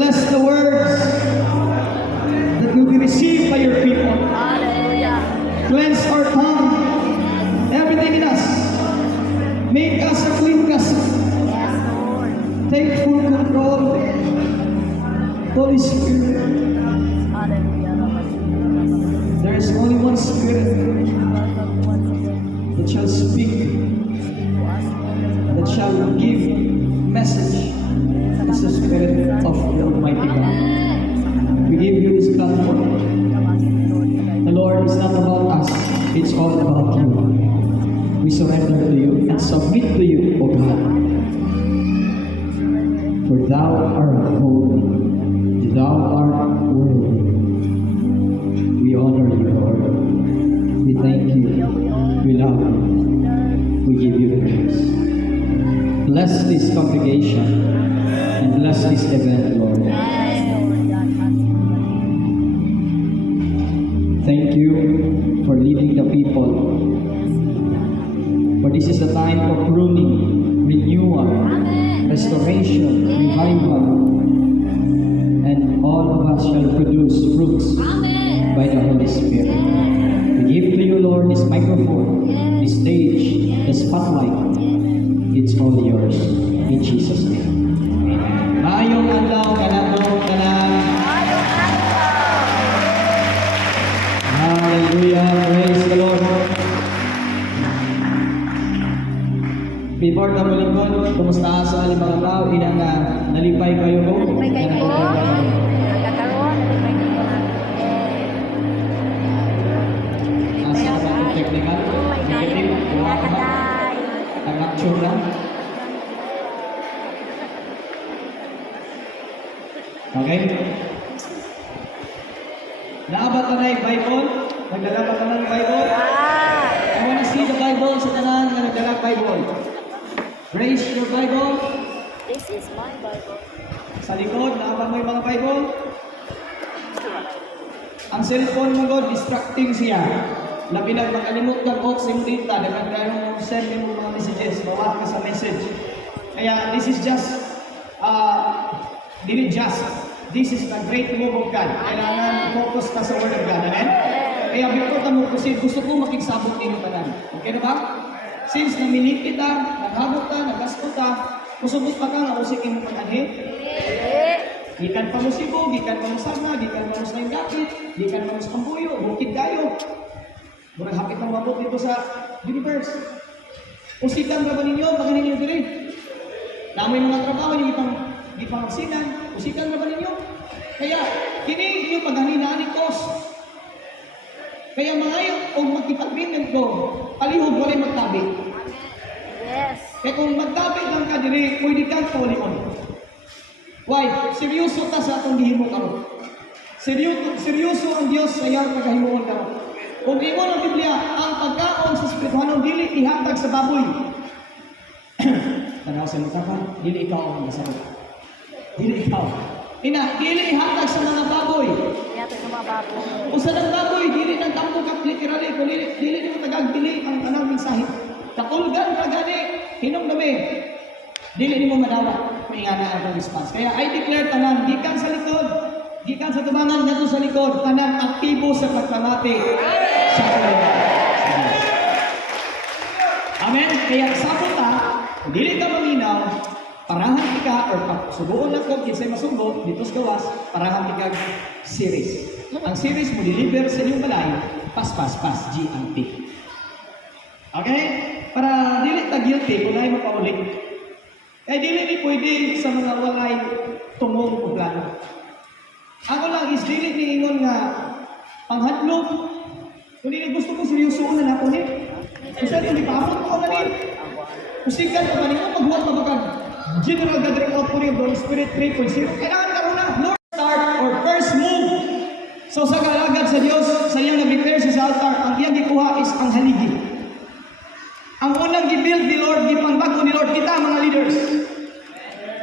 bless the words that will be received by your people. Hallelujah. Cleanse our tongue, everything in us. Make us a clean vessel. Yes, Lord. Take full control. Holy Spirit, Hallelujah. there is only one Spirit that shall speak, that shall give message. It's the Spirit of the Almighty God. We give you this platform. The Lord is not about us, it's all about you. We surrender to you and submit to you, O God. For thou art holy, thou art worthy. We honor you, Lord. We thank you. We love you. We give you praise. Bless this congregation and bless this event, Lord. Thank you for leading the people. For this is the time of pruning, renewal, restoration, revival, and all of us shall produce fruits by the Holy Spirit. We give to you, Lord, this microphone, this stage, the spotlight. It's all yours. In Jesus' name. Amen. Mayong adlaw kanatong tanan. Hallelujah. Praise the Lord. Before kami lingkod, kumusta sa aling mga tao? Inang nalipay kayo ko? Nalipay kayo po. Nagkakaroon. Nalipay kayo. Asa sa itong technical? Negative? Buwa ka ba? Nag-action na? Okay? Naabat ka na yung Bible? Nagdala ka na ng Bible? I wanna see the Bible sa tanan na nagdala Bible. Raise your Bible. This is my Bible. Sa likod, naaban mo yung mga Bible. Ang cellphone mo, God, distracting siya. Labi na makalimot ka ko sa data, dapat kayong send mo mga messages, bawat ka sa message. Kaya this is just, this is the great move of God. Kailangan focus ka sa Word of God. Amen? Kaya before ka mo proceed, gusto ko makigsabot din yung tanan. Okay na ba? Since naminipid ka, naghabot ka, nagasto ka, kusubot pa ka nga usikin mo pag-anhin. Gikan pa mo sibo, gikan pa mo sana, gikan pa mo sa gapit, gikan pa mo sa kambuyo, bukid kayo. Murang hapit ng mabot dito sa universe. Usikan ba ninyo, pag ninyo diri? Namoy mga trabaho, hindi pang magsinan. Usikan ba ninyo? Kaya, kini yung paghaninaan ni Kos. Kaya mga kung magkipag-agreement ko, palihog wala magtabi. Yes. Kaya kung magtabi lang ka diri, pwede kang paulion. Why? Seryoso ta sa atong gihimo karon. Seryoso ang Dios sa iyang paghimuon karon. Kung ingon ang Biblia, ang pagkaon sa espirituhanong dili ihatag sa baboy. Tanaw sa mukha ka, dili ikaw ang masarap. Dili ikaw. Dili ihatag sa mga baboy. Yato sa mga baboy. Kung sa ng baboy, dili ng tampo ka literally, kung dili mo tagag-dili ang tanang mensahe. Kakulgan ka gani, hinom kami. Dili mo madawa, maingana ang response. Kaya I declare tanan, gikan sa likod, gikan sa tubangan nato sa likod, tanan aktibo sa pagpamati sa Panginoon. Amen. Kaya sabot ta, dili ka maminaw, parahan ka or subuon lang ko kinsay masubok dito sa gawas, parahan ka series. Ang series mo deliver sa inyong balay, pas GMT. Okay? Para dili ta guilty kung ay mapaulit. Kaya dili ni pwede sa mga walay tungong o plano. Ako lang is dili ni ingon nga panghadlok. Kung dili gusto ko seryosoon na nato ni. Kasi ito di paamot ko na ni. Usigan ka ba niyo maghuwat mabakan. General gathering outpouring of the Holy Spirit 3.0. Kailangan ka na Lord start or first move. So sa kalagad sa Dios, sa iyang nag-declare sa altar, ang iyang gikuha is ang haligi. Ang unang gibuild ni Lord, gipangbago ni Lord, kita mga leaders.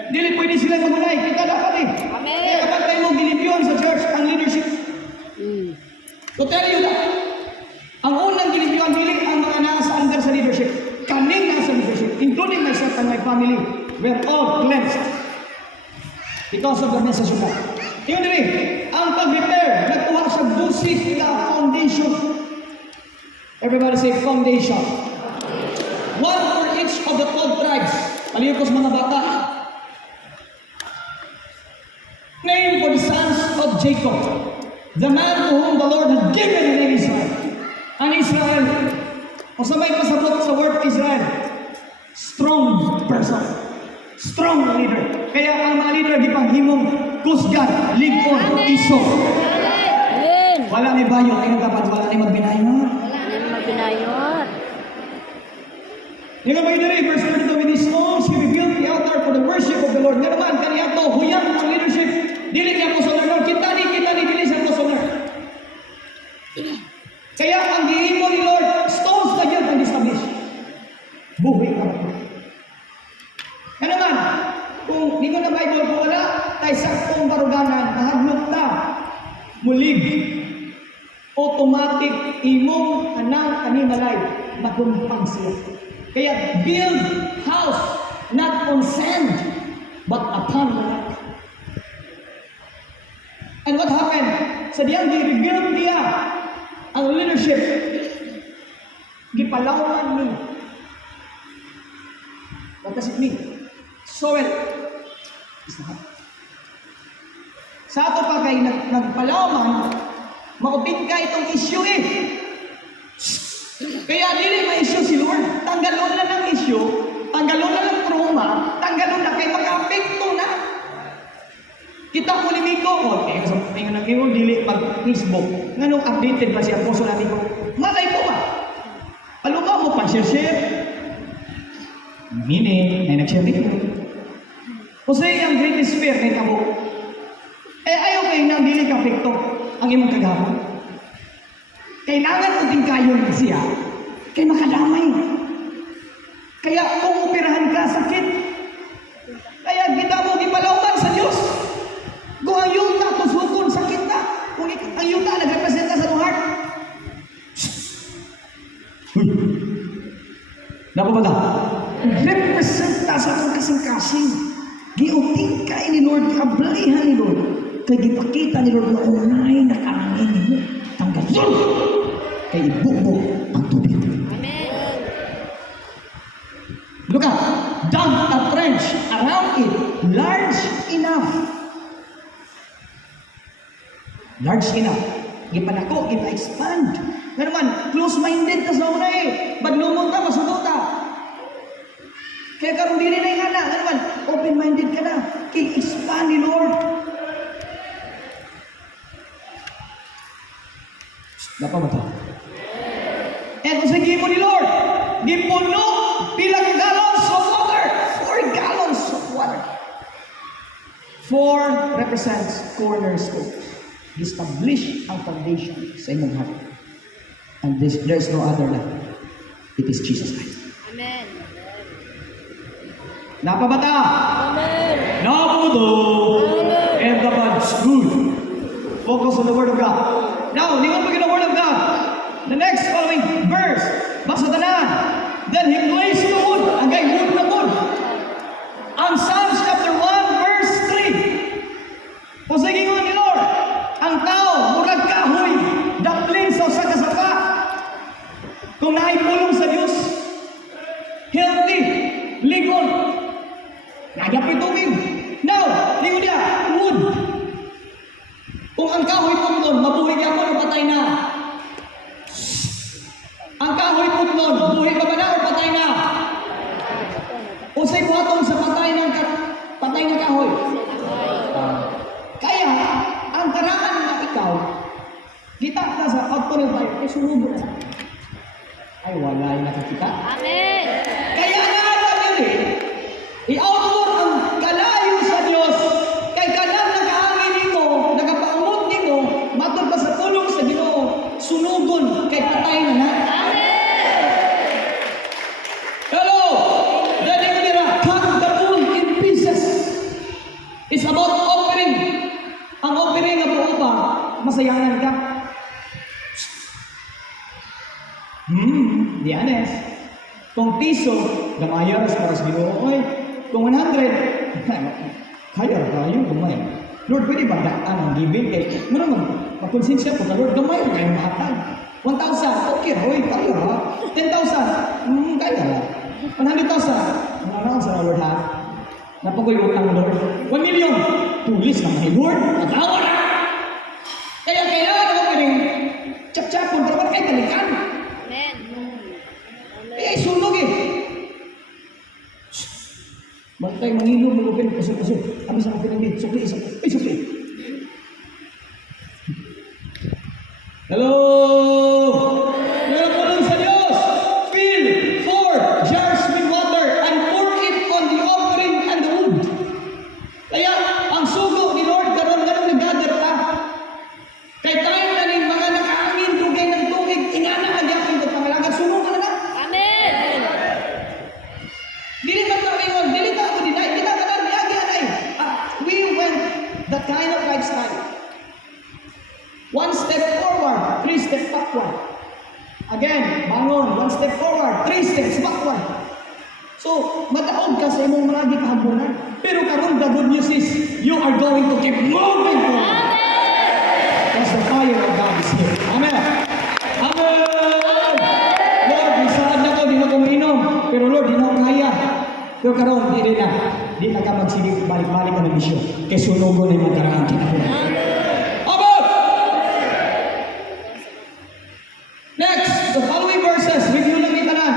Dili pwede sila magunay, kita dapat eh. Amen. Kaya kapag tayo mo gilipyon sa church, ang leadership. To tell you that, ang unang gilipyon, dili ang mga nasa under sa leadership. Kaning nasa leadership, including myself and my family, we're all cleansed. Because because of the message of God. Tingnan din, ang pag-repair, nagkuha sa busit ka foundation. Everybody say foundation. One for each of the 12 tribes. Aliyo ko sa mga bata. Name for the sons of Jacob, the man to whom the Lord had given the name Israel. Ang Israel, o sabay pasabot sa word Israel, strong person, strong leader. Kaya ang mga leader di panghimong kusgan, ligon, iso. Amen. Wala ni bayo, kaya dapat wala ni magbinayon. Wala na magbinayot. Yung mga idari, verse 32, with his stones, he rebuilt the altar for the worship of the Lord. Nga naman, kaniya to, huyang ang leadership. Dili niya po sa Lord. Kita ni, dili siya po sa Lord. Kaya ang gihimo ni Lord, stones na yun ang establish. Buhay ka rin. Nga naman, kung di ko na Bible, kung wala, tayo saktong baruganan, mahadlok ta, mulig, automatic, imong anang kanimalay, magumpang siya. Kaya build house not on sand but upon the rock. And what happened? Sa diyang gi-rebuild niya ang leadership, gipalawan ni. What does it mean? Soil is the heart. Sa ato pa kay nagpalawan, maupin ka itong issue eh. Kaya dili ma-issue si Lord. Tanggalon na ng issue, tanggalon na ng trauma, tanggalon na kay maka-apekto na. Kita ko limiko ko. Eh, kasi tingin ng iyo, dili mag-Facebook. Nganong updated ba siya? Puso natin ko. Malay po ba? Alumaw mo pa share. Meaning, ay nag-share dito. Kasi ang greatest fear kay kamo. Eh, ayaw kayo nang dili ka-apekto ang imong kagahapon. Kailangan ko din kayo siya kay makadamay. Kaya kung operahan ka, sakit. Kaya kita mo gipalawan sa Diyos. Kung ang yuta, kusukon, sakit na. Kung ang yuta nagrepresenta sa heart. Dapat ba na? Representa sa itong kasing-kasing. Giuting kain ni Lord, kablihan ni Lord. Kaya gipakita ni Lord na unay nakaangin mo. Tanggalon! Kaya ibubog ang tubig. Amen. Look at, dug a trench around it, large enough. Large enough. Gipanako, gipa-expand. Nga naman, close-minded ka sa una eh. Maglumon ka, masunod ka. Kaya karoon din na yung hana. Nga naman, open-minded ka na. Kaya expand ni Lord. Dapat ba ito? And kung sige mo ni Lord, gipuno bilang gallons of water. 4 gallons of water. 4 represents cornerstone. Establish ang foundation sa imong heart. And there's no other love. It is Jesus Christ. Amen. Napabata? Amen. Naputo! Amen. And the God's good. Focus on the Word of God. Now, lingon mo the Word of God. The next following verse, basa tanan. Then he placed the wood, agay wood na wood. Ang Psalms chapter 1 verse 3. Kung sige ni Lord, ang tao, murag kahoy, daplin sa usa ka sapa. Kung naipulong sa Diyos, healthy, ligon, nagyapit tubig. Now, lingon niya, wood. Kung ang kahoy putlon, mabuhay niya mo, patay na. Ang kahoy putlon, buhay pa ba na o patay na? O sa'y buhaton sa patay ng kahoy. Kaya, ang karangan na ikaw, kita ka sa output tayo, ay sumubo na. Ay, wala yung nakikita. Amen. Kaya nga natin i-output ang kalayo sa Diyos, kay kanang nakaangin mo, nakapaamot mo, matod pa sa tulong sa Ginoo, sunugon kay patay na na. Hello! Ready ko nila, cut the wood in pieces. It's about offering. Ang offering na buo ba, masayangan ka. Be honest. Kung piso, gamayaras para sa Ginoo. Oy, kung 100, Kaya kayo gamay. Lord, pwede ba daan ang giving? Ano naman, makonsensya ko na Lord, gamay na kayong mahatag. 1,000, okay, oy, kaya ha. 10,000, kaya ha. 100,000, ano na sa Lord ha? Napagoy utang Lord. 1 million, tulis na may Lord. Natawa na! Kaya kailangan naman ka rin tsak-tsakon, pero ba't kayo talikan? Amen. Eh, sunog eh. Bantay, mangilog, magupin, pasok. Kami sa kapit ng bid. Sukli. Ay, sukli. Hello! Meron po nun sa Diyos. Fill 4 jars with water and pour it on the offering and the wood. Kaya, ang sugo ni Lord, ganun nag-gather pa. Kay tayo na rin mga nakaangin, tugay ng tubig, ingana ka diyan kung pangalagan, sunog ka na. Amen. Dili ka ngayon, dili ka ako dinay, kita ka lang, niyagi anay. We went that kind of lifestyle. 1 step forward, 3 steps backward. Again, bangon, 1 step forward, 3 steps backward. So, mataog ka sa imong maragi kahabunan. Pero karon the good news is, you are going to keep moving forward. Because the fire of God is here. Amen. Amen. Lord, isaad na ko, di na ko mainom. Pero Lord, di na ko kaya. Pero karon, di na. Di na ka magsigig balik-balik ka ng misyon. Kaya sunugo na yung magkaraan kinabunan. Amen! Next, the following verses, review lang kita na.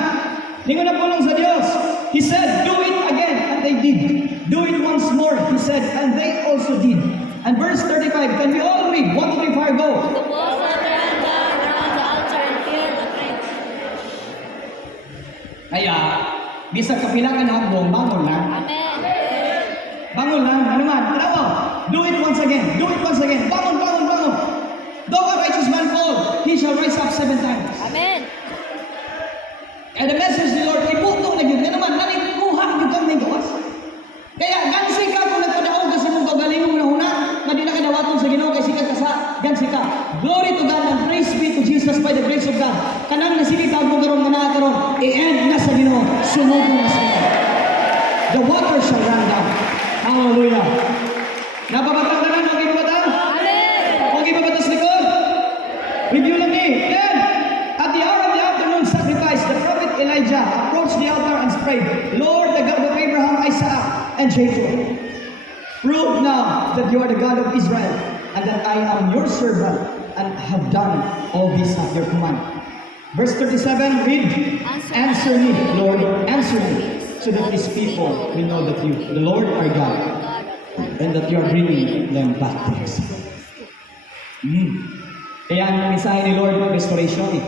Lingon na po lang sa Diyos. He said, do it again, and they did. Do it once more, he said, and they also did. And verse 35, can we all read? 1, 2, 3, 4, go. The walls of the around the altar and fill the place. Kaya, bisag kapila ka na hambong, bangon lang. Amen. Bangon lang, ano man, tanawa. Do it once again, bangon. Though a righteous man fall, he shall rise up 7 times. Amen. And the message ni Lord, iputong na yun, naman, nanikuha yung kang may gawas. Kaya, gansi ka kung nagpadaog ka sa mong kagaling mo na huna, na di na kadawaton sa Ginoo kay sikat ka sa, gansi ka. Glory to God and praise be to Jesus by the grace of God. Kanang nasilitag mo karon nga nakakaroon, i-end na sa Ginoo, sumugo na sa Ginoo. The water shall run down. Hallelujah. Napabatang ka na, okay ba batang? Amen. Okay ba batas likod? Review lang ni. Then, at the hour of the afternoon sacrifice, the prophet Elijah approached the altar and prayed, Lord, the God of Abraham, Isaac, and Jacob, prove now that you are the God of Israel, and that I am your servant, and have done all this at your command. Verse 37, read, answer me, Lord, answer me, so that these people will know that you, the Lord, are God, and that you are bringing them back to yourself. Kaya ang mensahe ni Lord, restoration eh.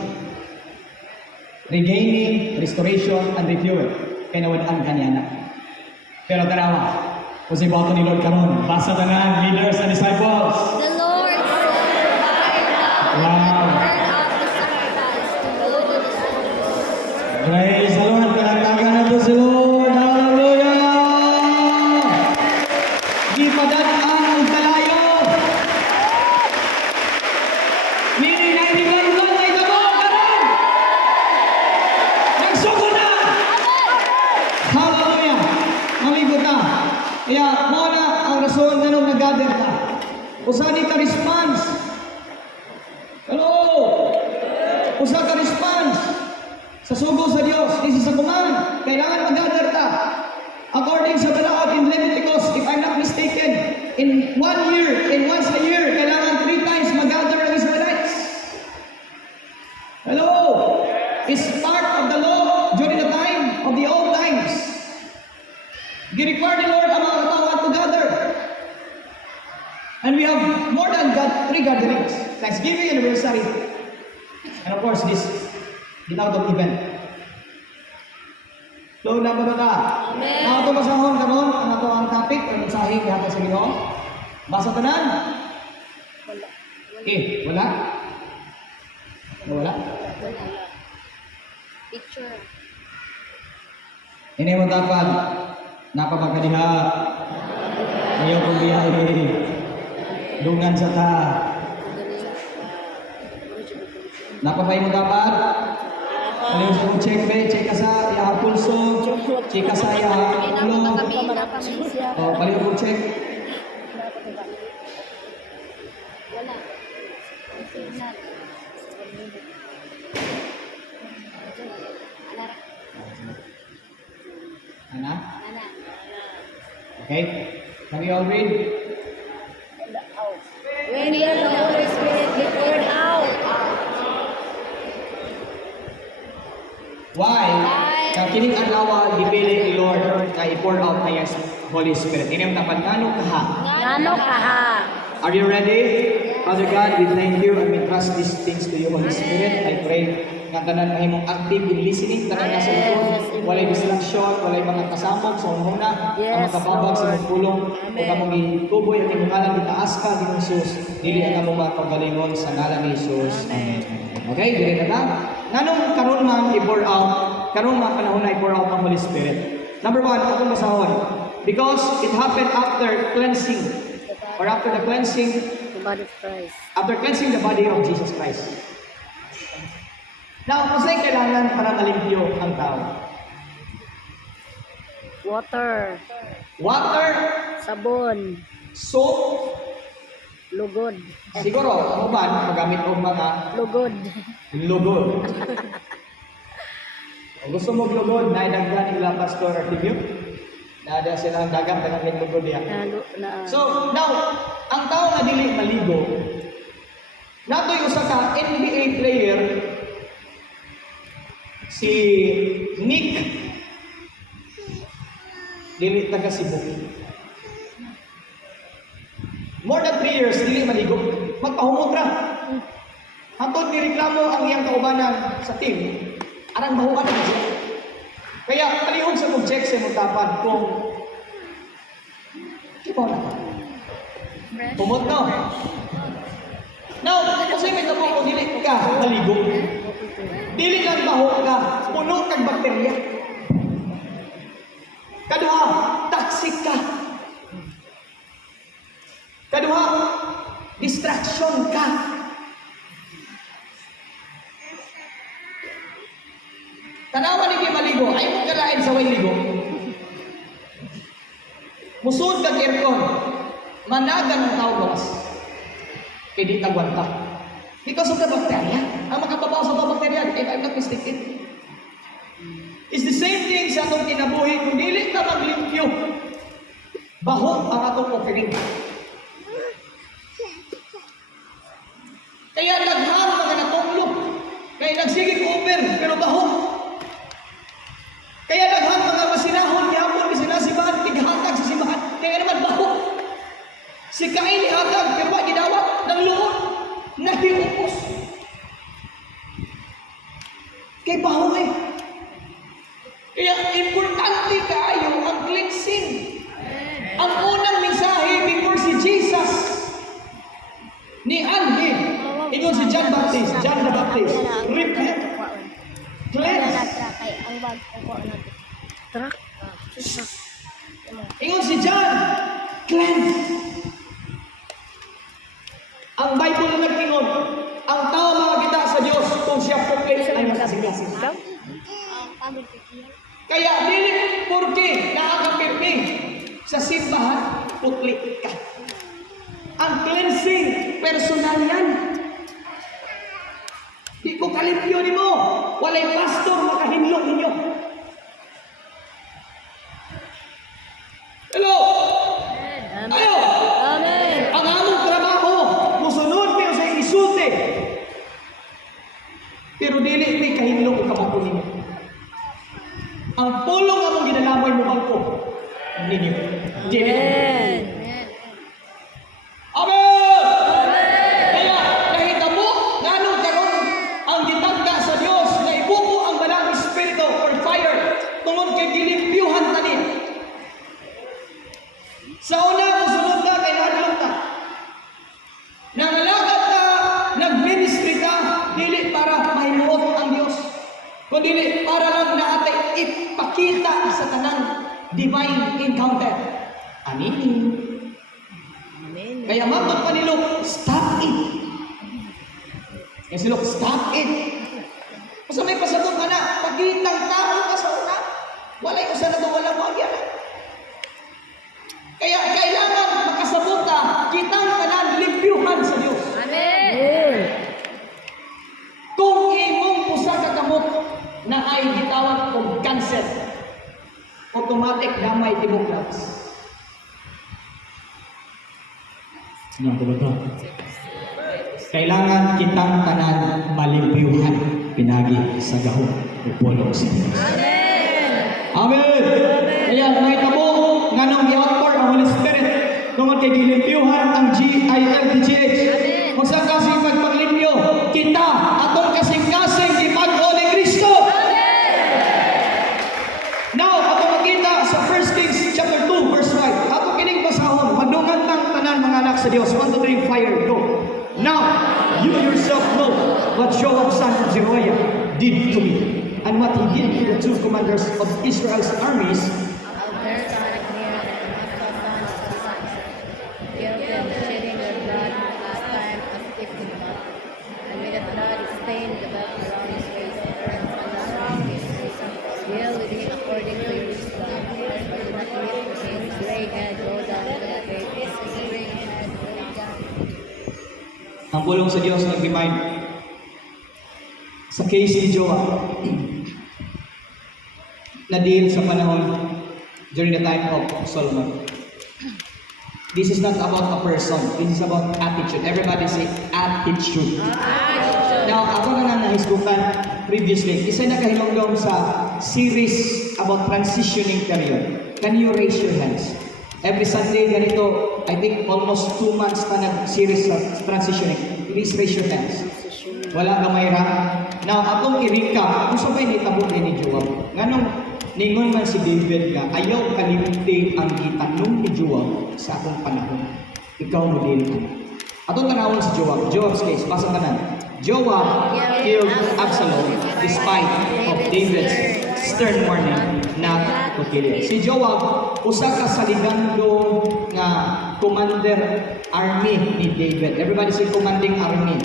Regaining, restoration, and refuel. Kaya nawadaan kanya na. Pero tarawa, kung si bato ni Lord karon, basa tanan, leaders and disciples. The Lord said, Wow. burn out the sacrifice to go to the sacrifice. Praise the Lord, kalagtagan na to si Lord. Hallelujah! Di padadaan ang kalayo. Nini na inigalon na itamo karon. Nagsugo na. Hallelujah! Mamigo ta. Kaya mo na ang rason nga nung nag-gather ka. Usani ka response. Hello! Usa ka response. Sa sugo sa Diyos, this is a command. Kailangan mag-gather ka. According sa Balaod in Leviticus, if I'm not mistaken, in 1 year, in once a year, kailangan 3 times mag-gather ang Israelites. Hello! It's part of the law during the time of the old times. Gi-require ni Lord ang mga katawan to gather. And we have more than 3 gatherings. Thanksgiving, anniversary, and of course this ginawag event. So, nababa ka. Amen. Ako ito masahon karon ang ato ang topic o mensahe kaya sa Ginoo. Basa tanan? Wala? Wala? Picture. Ini mo dapat napapagkadiha. Ayaw kong biyahe. Dungan sa ta. Napapay mo dapat? Aliw sa kong check ba, check ka sa iya pulso, check ka sa iya ulo. Oh, paliw kong check. Wala. Signal. Ana? Ana. Okay? Can we all read? When the Holy Spirit be poured out. Why? Kang kining adlaw dipili ni Lord nga i-pour out na yung Holy Spirit. Ini ang tapan ngano kaha. Ngano kaha? Are you ready? Father God, we thank you and we trust these things to you, Holy Spirit. I pray nga tanan mahimong active in listening, tanan nga sa likod, walay distraction, walay mga kasamog sa una, ang makababag sa imong pulong, o kamong ituboy ang imong ngalan, itaas ka, Ginoong Jesus, dili ang among mga pagalingon sa ngalan ni Jesus. Amen. Okay, dili na ta. Nganong karon man i-pour out, karon man panahon na i-pour out ang Holy Spirit. Number one, akong basahon. Because it happened after cleansing, or after the cleansing, The body of Christ. after cleansing the body of Jesus Christ. Now, kung sa'yo kailangan para malimpyo ang tao? Water. Water, Sabon. soap, Lugod. siguro, ang uban, magamit ng mga Lugod. lugod. Kung gusto mo lugod, naidagdan nila Pastor Artemio. Nada silang dagat ng lugod yan. So, now, ang tao nga dili maligo, natoy usa ka NBA player, si Nick, dili taga Cebu. More than 3 years, dili maligo. Magpahumot ra. Hantod ni reklamo ang iyang kaubanan sa team, arang mahukan na siya. Kaya palihog sa mag-check sa imong tapan kung kibaw na. Pumot no. Now, kasi may tamo kung dili ka maligo. Dili lang baho ka, puno kag bakterya. Kaduha, toxic ka. Kaduha, distraction ka. Tanawa ni maligo, ay mo kalain sa way ligo. Musud kag aircon, managan ang tao gawas. Kaya di tagwanta. Because of the bacteria. Ang makababaw sa mga bacteria, if I'm not mistaken. It's the same thing sa atong kinabuhi. Kung dili ka maglimpyo, baho ang atong offering. Kaya nagham mga natulog. Kaya nagsigig over, pero baho. Kaya nagham mga masinahon, gihapon, sinasibahan, tighatag sa simbahan. Kaya naman baho. Si Cain ihatag, pero wag gidawat ng luod. Nahiupos. Kay baho eh. Kaya importante kaayo ang cleansing. Ang unang mensahe before si Jesus ni Anhe, ito si John Baptist, John the Baptist. Repent. Cleanse. Truck. Ingon si John, cleanse. Ang Bible nagtingon, ang tao makakita sa Diyos kung siya pukli ay masasigasig. Kaya dili porke nakakapirmi sa simbahan, pukli ka. Ang cleansing, personal yan. Di ko kalimpyo ni mo. Walay pastor makahinlong ninyo. Hello? Ayo! Amen. Ang among trabaho, musunod pero sa isulti. Pero dili may kahinlong ikabuko ninyo. Ang pulong among ginalamoy mo bangko ninyo. Dili. Amen! Kaya nahitabo nganong karon ang gitagda sa Dios na ibuko ang Balang Espiritu or fire tungod kay gilimpyuhan tani. Sa una musunod ka kay hadlok ka. Nangalagat ka, nagministry ka, dili para mahimuot ang Dios. Kundi para lang naatay ipakita sa tanang divine encounter. Amin. Kaya matod pa nilo, stop it. Kaya sila, stop it. Sa may pasabot ka na, pagkitang tao ka sa una, walay usa na wala mo agyan. Kaya kailangan makasabot ka, kitang tanan limpyuhan sa Dios. Amen. Kung imong usa ka kamot na ay gitawag og cancer, automatic damay imong lungs. Nga ko ba? Kailangan kitang tanan malimpyuhan pinagi sa gahom o pulong sa Dios. Amen. Kaya may tabo nganong i-outpour ang Holy Spirit tungod kay gilimpyuhan ang GILTGH. Kung saan kasing magpaglimpyo, kita atong kasing-kasing ipag-o ni Kristo. Now, ato makita sa 1 Kings chapter 2 verse 5. Ato kining basahon, madungan lang tanan mga anak sa Dios. 1, 2, 3, fire, go. Now, you yourself know what Joab son of Zeruiah did to me, and what he did to the two commanders of Israel's armies. Ang pulong sa Diyos nag-remind sa case ni Joab na deal sa panahon during the time of Solomon. This is not about a person. This is about attitude. Everybody say attitude. Now, ako na nahisgukan previously. Isa na kahilongdong sa series about transitioning period. Can you raise your hands? Every Sunday ganito, I think almost 2 months na nag-series sa transitioning. Please raise your hands. Wala ka mayra. Now, akong i-recap. Gusto ba initabo ni Joab? Nganong ningon man si David nga, ayaw kalimtin ang gitanong ni Joab sa akong panahon. Ikaw mo din. Atong tanawon si Joab. Joab's case, basa ka na. Joab killed Absalom despite of David's stern warning not to kill him. Si Joab, usa ka sa ligando nga commander army ni David. Everybody say commanding army.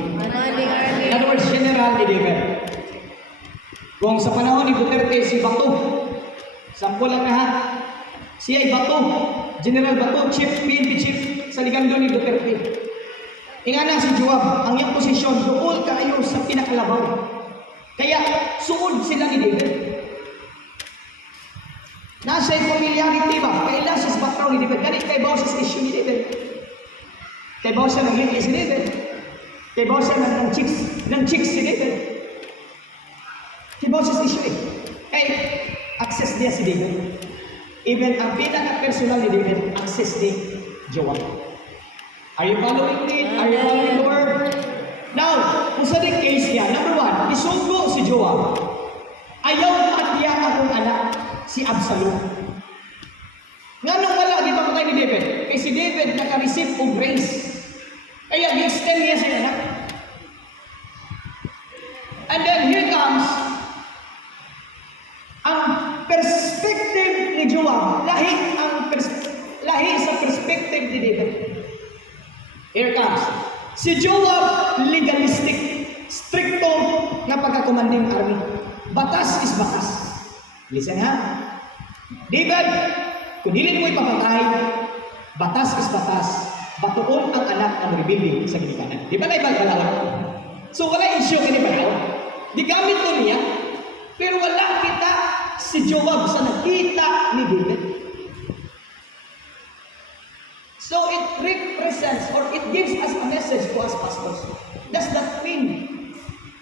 In other words, general ni David. Kung sa panahon ni Duterte, si Bato, sample lang na ha, siya ay Bato, General Bato, Chief, PNP Chief sa ligando ni Duterte. Ingana si Joab, ang iyang posisyon, doon kayo sa pinakalabaw. Kaya, suod sila ni David. Nasa yung familiarity ba? Kailan siya sa background ni David? Ganit kay Boses issue ni David. Kay Boses ng hit si David. Kay Boses ng chicks si David. Kay Boses issue eh. Access niya si David. Even ang pinaka-personal ni David, access ni Joab. Are you following me? Are you following the word? Now, kung sa case niya, number 1, isugo si Joab. Ayaw patiya akong anak, si Absalom. Nga nung wala, di ba patay ni David? Kaya si David naka-receive of grace. Kaya di-extend niya sa anak. And then here comes ang perspective ni Joab. Lahi sa perspective ni David. Here comes. Si Joab, legalistic, stricto na pagkakomanding army. Batas is batas. Listen ha. David, kung dili mo ipapatay, batas is batas. Batuon ang anak ang rebelde sa ginikanan. Di ba na ibagbalawar? So wala issue kini balaw. Di gamit ko niya, pero wala kita si Joab sa nakita ni David. So it represents or it gives us a message to us pastors. Does that mean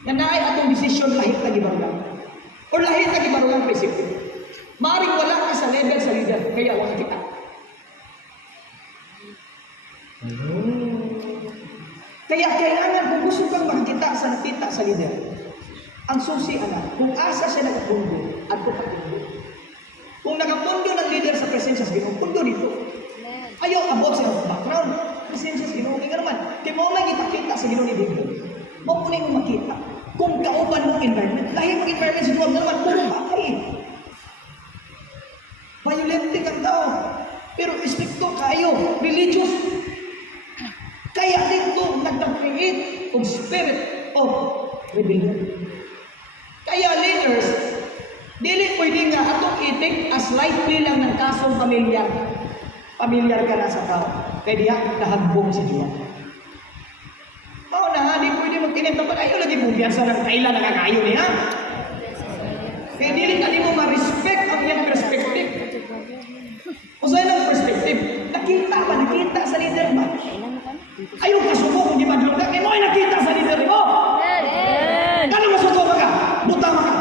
na naay atong desisyon lahit na gibarulan? Or lahit na gibarulan prinsipyo? Maaring wala ka sa level sa leader, kaya wala kita. Kaya kailangan kung gusto kang makita sa leader, ang susi anak, kung asa siya nakapundo at pupapundo. Kung nakapundo ng leader sa presensya sa Ginoo, pundo dito. Ayaw abot sa background. Presensya sa Ginoo. Kaya naman, kaya mo lang ipakita sa Ginoo ni David. Mo po mo makita. Kung kauban mong environment, dahil ang environment sa Ginoo naman, puro patay. Violente kang tao. Pero stricto kayo, religious. Kaya dito nag-create of spirit of rebellion. Kaya leaders, dili pwede nga atong i-take as lightly lang ng kasong pamilyar. Pamilyar ka na sa tao. Kaya diya, nahagbong si Diwa. Oo na, di pwede magtinip na ayaw lagi bumbiyansa ng kaila na kakayo niya. Kaya dili ka di mo ma-respect ang iyang perspective. Kung saan ang perspective, nakita sa leader ba? Ayaw kasuko kung di man doon ka, kaya mo ay nakita sa leader mo. Kano masuko ba ka? Buta ka.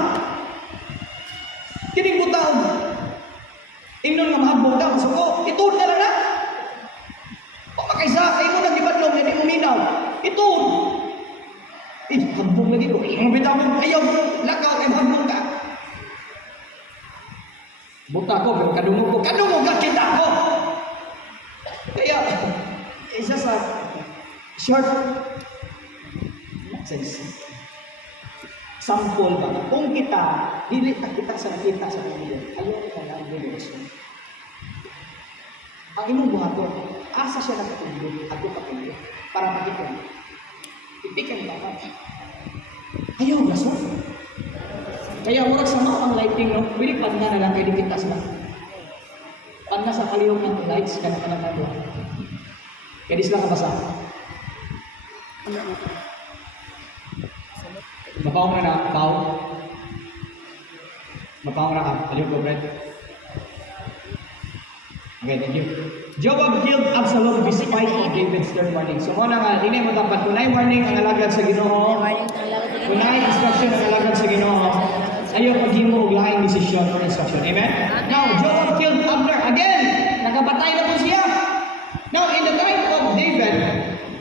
Kining butaw. Ingnon nga mahagbong ka, masuko. Ituod na lang na. O makaisa, ay mo nag-ibadlong, hindi mo minaw. Ituod. Hagbong na dito. Ang bitaw mo, ayaw, lakaw, ay mahagbong ka. Buta ko, pero kadungog ka, kita ko. Kaya, isa sa short sample ba? Kung kita, dili kita sa nakita sa pamilya, ayaw ka lang relasyon. Ang imong buhaton, asa siya nakatulog, ako patulog, para makita. Ipikan ka pa. Ayaw rason. Kaya murag sa mga pang-lighting, no? Pwede pagna na lang kayo di kita sila. Pagna sa kalihog ng lights, ka na doon. Kaya di sila kabasa. Mapaong na na, Mapaong na ka, kalihog ko, Brett. Okay, thank you. Joab killed Absalom despite of David's third warning. So, muna nga, hindi mo dapat kunay warning ang alagad sa Ginoo. Kunay instruction ang alagad sa Ginoo. Ayaw paghimo og laing desisyon or instruction. Amen? Now, Joab killed Abner. Again, nakapatay na po siya. Now, in the time of David,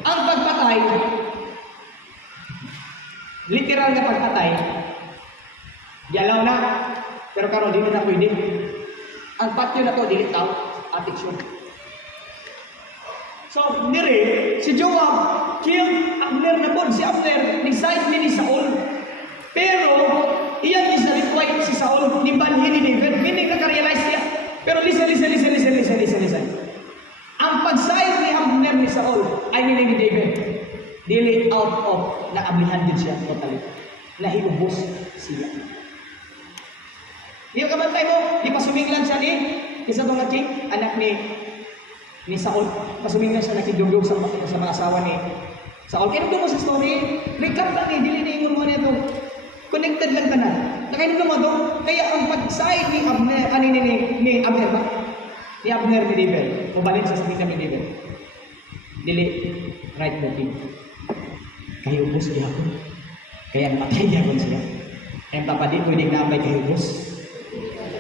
ang pagpatay, literal na pagpatay, yalaw na, pero karon di na pwede. Ang patyo na to, dilitaw, attitude. So, nire, si Joab killed Abner na po. Si Abner, ni-side ni Saul. Pero, iyan is na-requite si Saul, ni Banhin ni David. Meaning, naka-realize niya. Pero listen. Ang pag-side ni Abner ni Saul ay ni David. Dili out of naablihan din siya totally. Nahiubos siya. Yung kabantay mo, di pasuminglan siya ni isa tong king, anak ni Saul. Pasuminglan siya nakidugdog sa mga asawa ni Saul. Kaya mo sa story, recap lang dili na ingon mo niya to. Connected lang ka na. Nakainom mo to, kaya ang pag-side ni Abner, ni Abner ba? Ni Abner ni David. Mabalik sa sakit ni David. Dili, right motive. Kaya ubos niya ako. Kaya matay niya ako siya. Kaya papadi pwedeng naambay kay ubos.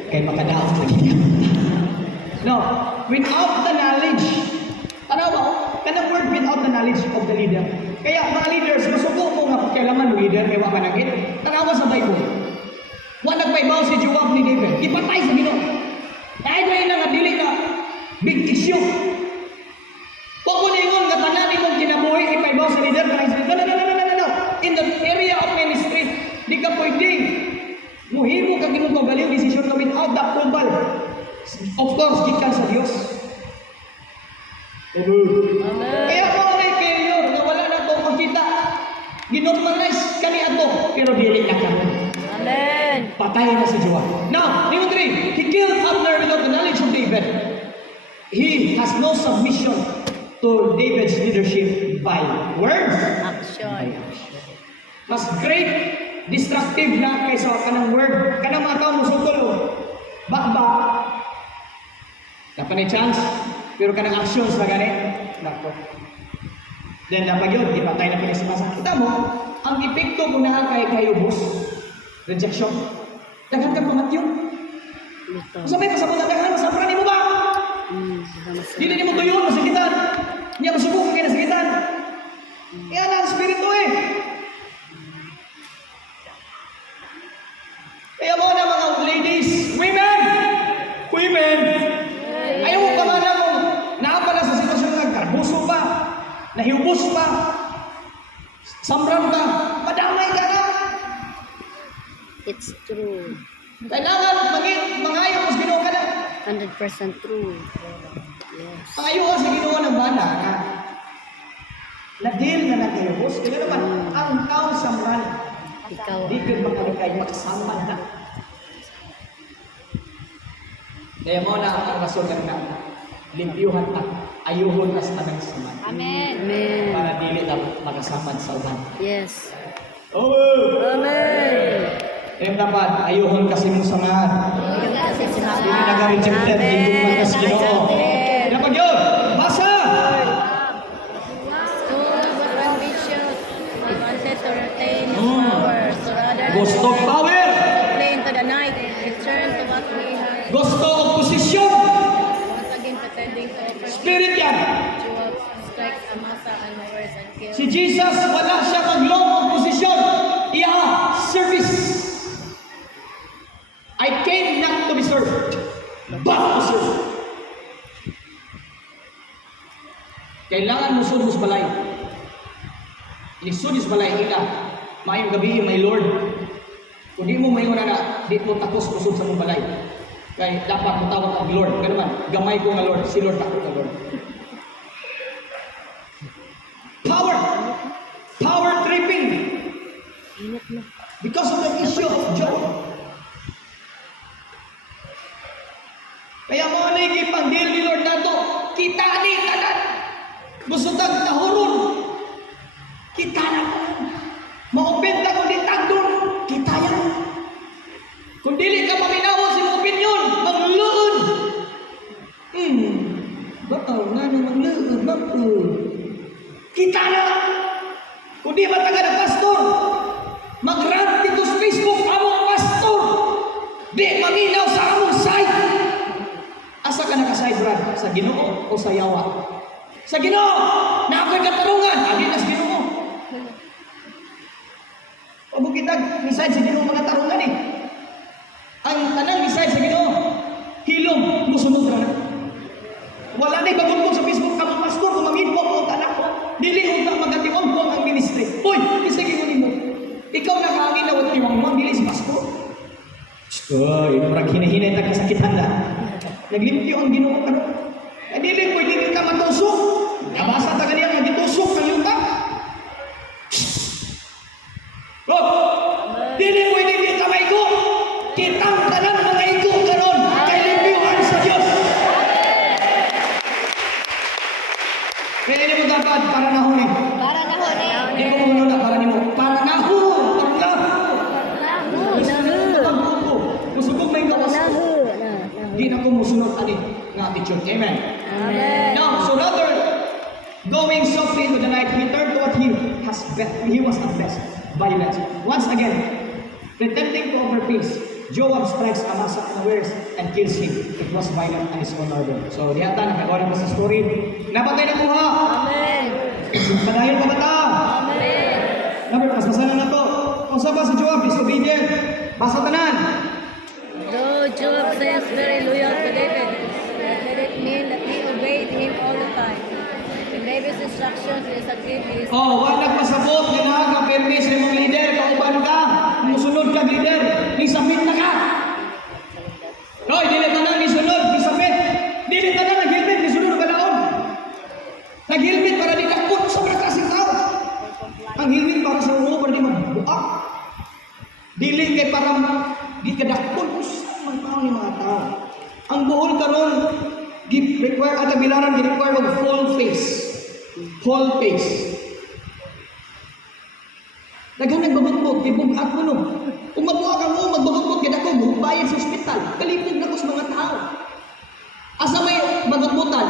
Kaya makadaos lagi niya. No, without the knowledge. Ano ba? Kanang word without the knowledge of the leader. Kaya mga leaders, masuko mo nga kailangan ng leader, kaya mapanagit. Tanawa sa Bible. Wala nagpaibaw si Joab ni David. Ipatay sa Ginoo. Kaya doon na nga dili ka. Big issue. Kung ko ningon nga tanan imong kinabuhi ipaibaw sa leader, no. In the area of ministry, di ka pwedeng muhimo ka ginoo baliw decision ka without the approval. Of course, gikan sa Dios. Amen. Kaya kung may failure na wala na ito makita, ginormalize kani ato, pero dili na kamo. Amen. Patay na si Joab. Now, number 3, he killed Abner without the knowledge of David. He has no submission to David's leadership by words. Action. Mas great destructive na kaysa kanang word. Kanang mga tao musutol. Bakba. Dapat na chance. Pero kanang actions na gani. Nako. Then napag yun, ipatay na pinasimasa. Kita mo, ang epekto kung nakakaya kayo, boss, rejection. Daghan ka pamat yun. Sabi pa sa mga daghan, masapra ni mo ba? Hindi mo tuyon, masakitan. Hindi mo subok, hindi nasakitan. Yan ang spirito eh. Kaya mo na mga ladies, women, ayaw mo ka man mo, naapa na sa sitwasyon ng karbuso pa, nahiubos pa, sambram ka, madamay ka na. It's true. Kailangan mangayo mas Ginoo ka na. 100% true. Yes. Mangayo ka sa Ginoo ng bana ka. Na-deal na nagkayubos. Kaya naman, ang tao sambran, Ikaw. Di ka makalagay makasama na. Kaya mo na ang rason na limpyuhan at ayuhon nas tanang saman. Amen. Amen. Para dili na makasama sa uban. Yes. Amen. Kaya dapat ayuhon kasi mo saman. Kasi Hindi sinama. nag-rejected, hindi mo man kasi Ginoo. Dapat yun! Basa! School was ambitious. He wanted to retain his power. So rather than Gusto power! play into the night, he turned to what he had. Gusto oposisyon! Once again pretending to offer Spirit yan! Joab strikes Amasa and murders and kills. Si Jesus, wala siya kaglong oposisyon. Iya, service. I came not to be served, but to serve. Kailangan mo sunod balay. Inisudis balay ila. Mayong gabi, my Lord. Kung di mo mayon na, di mo tapos kusod sa mong balay. Kaya dapat mo tawag ang Lord. Kaya naman, gamay ko nga Lord. Si Lord ako nga Lord. Power. Power tripping. Because of the issue of Job. Kaya mo na ikipang deal ni Lord nato. Kita ni tanan. Gusto tag tahuron. Kita na ko. Maupin ta kung di tagdon. Kita yan. Kung dili ka paminawa sa iyong opinion, magluod. Bataw nga na magluod. Magluod. Kita na. Kung di ba taga na pastor, mag-rant dito sa Facebook, among pastor. Di maminaw sa among site. Asa ka nakaside, Brad? Sa Ginoo o sa yawa? Sa Ginoo! Na ako'y katarungan! Adi na sa Ginoo. Pag kita niside sa Ginoo mga tarungan eh. Ang tanang niside sa Ginoo, hilom, musunod na. Wala na bagong mo sa Facebook ka mga pastor, kung mamin po ang tanak ko. Dili ko na magatiwang po ang ministry. Uy, isagin mo mo. Ikaw na kangin na watiwang mo, dili si pastor. Uy, parang hinahinay na kasakitan na. Naglimpyo ang Ginoo ano. Eh dili ko dili ka matusok. Nabasa ta kaniya nga gitusok ng yuta. Oh! Dili ko dili ka maigo. Kitang tanan mga igo karon kay limpyuhan sa Dios. Kaya ini mo dapat para nahon eh. Para na ho ni. Hindi ko muna na para nimo. Para nahon. Para nahon. Musubog may gawas. Di na ko musunod ani nga attitude. Amen. Amen. Now, so rather going softly into the night, he turned to what he was at best, violence. Once again, pretending to offer peace, Joab strikes Amasa unawares and kills him. It was violent and his own order. So, diyan ta, nakagawa mo sa story. Napatay na kuha! Amen. Padayon pa ba ta? Amen. Number, basa na to. Kung sa ba si Joab, disobedient. Basa tanan. Though Joab seems very loyal to David, did it mean that he obeyed him all the time? When David's instructions disagreed with his Oh, wag nagpasabot, ginahan ka, permis, ni mong leader, kauban ka, musunod ka, leader, ni samit na ka. Hoy, dili tanan ni sunod, ni samit. Dili tanan nag-helmet, ni sunod ba naon? Nag-helmet para di takot sa mga klaseng tao. Ang helmet para sa ulo, para di magbuak. Dili kay para di kadakot sa mga tao ni mga tao. Ang buhol karon require at bilaran require of full face. Full face. Daghan nagbabutbog, kay bugat mo no. Kung mabuha ka mo, magbabutbog, kaya ako, bayad sa ospital. Kalipog na ko sa mga tao. Asa may magbutan?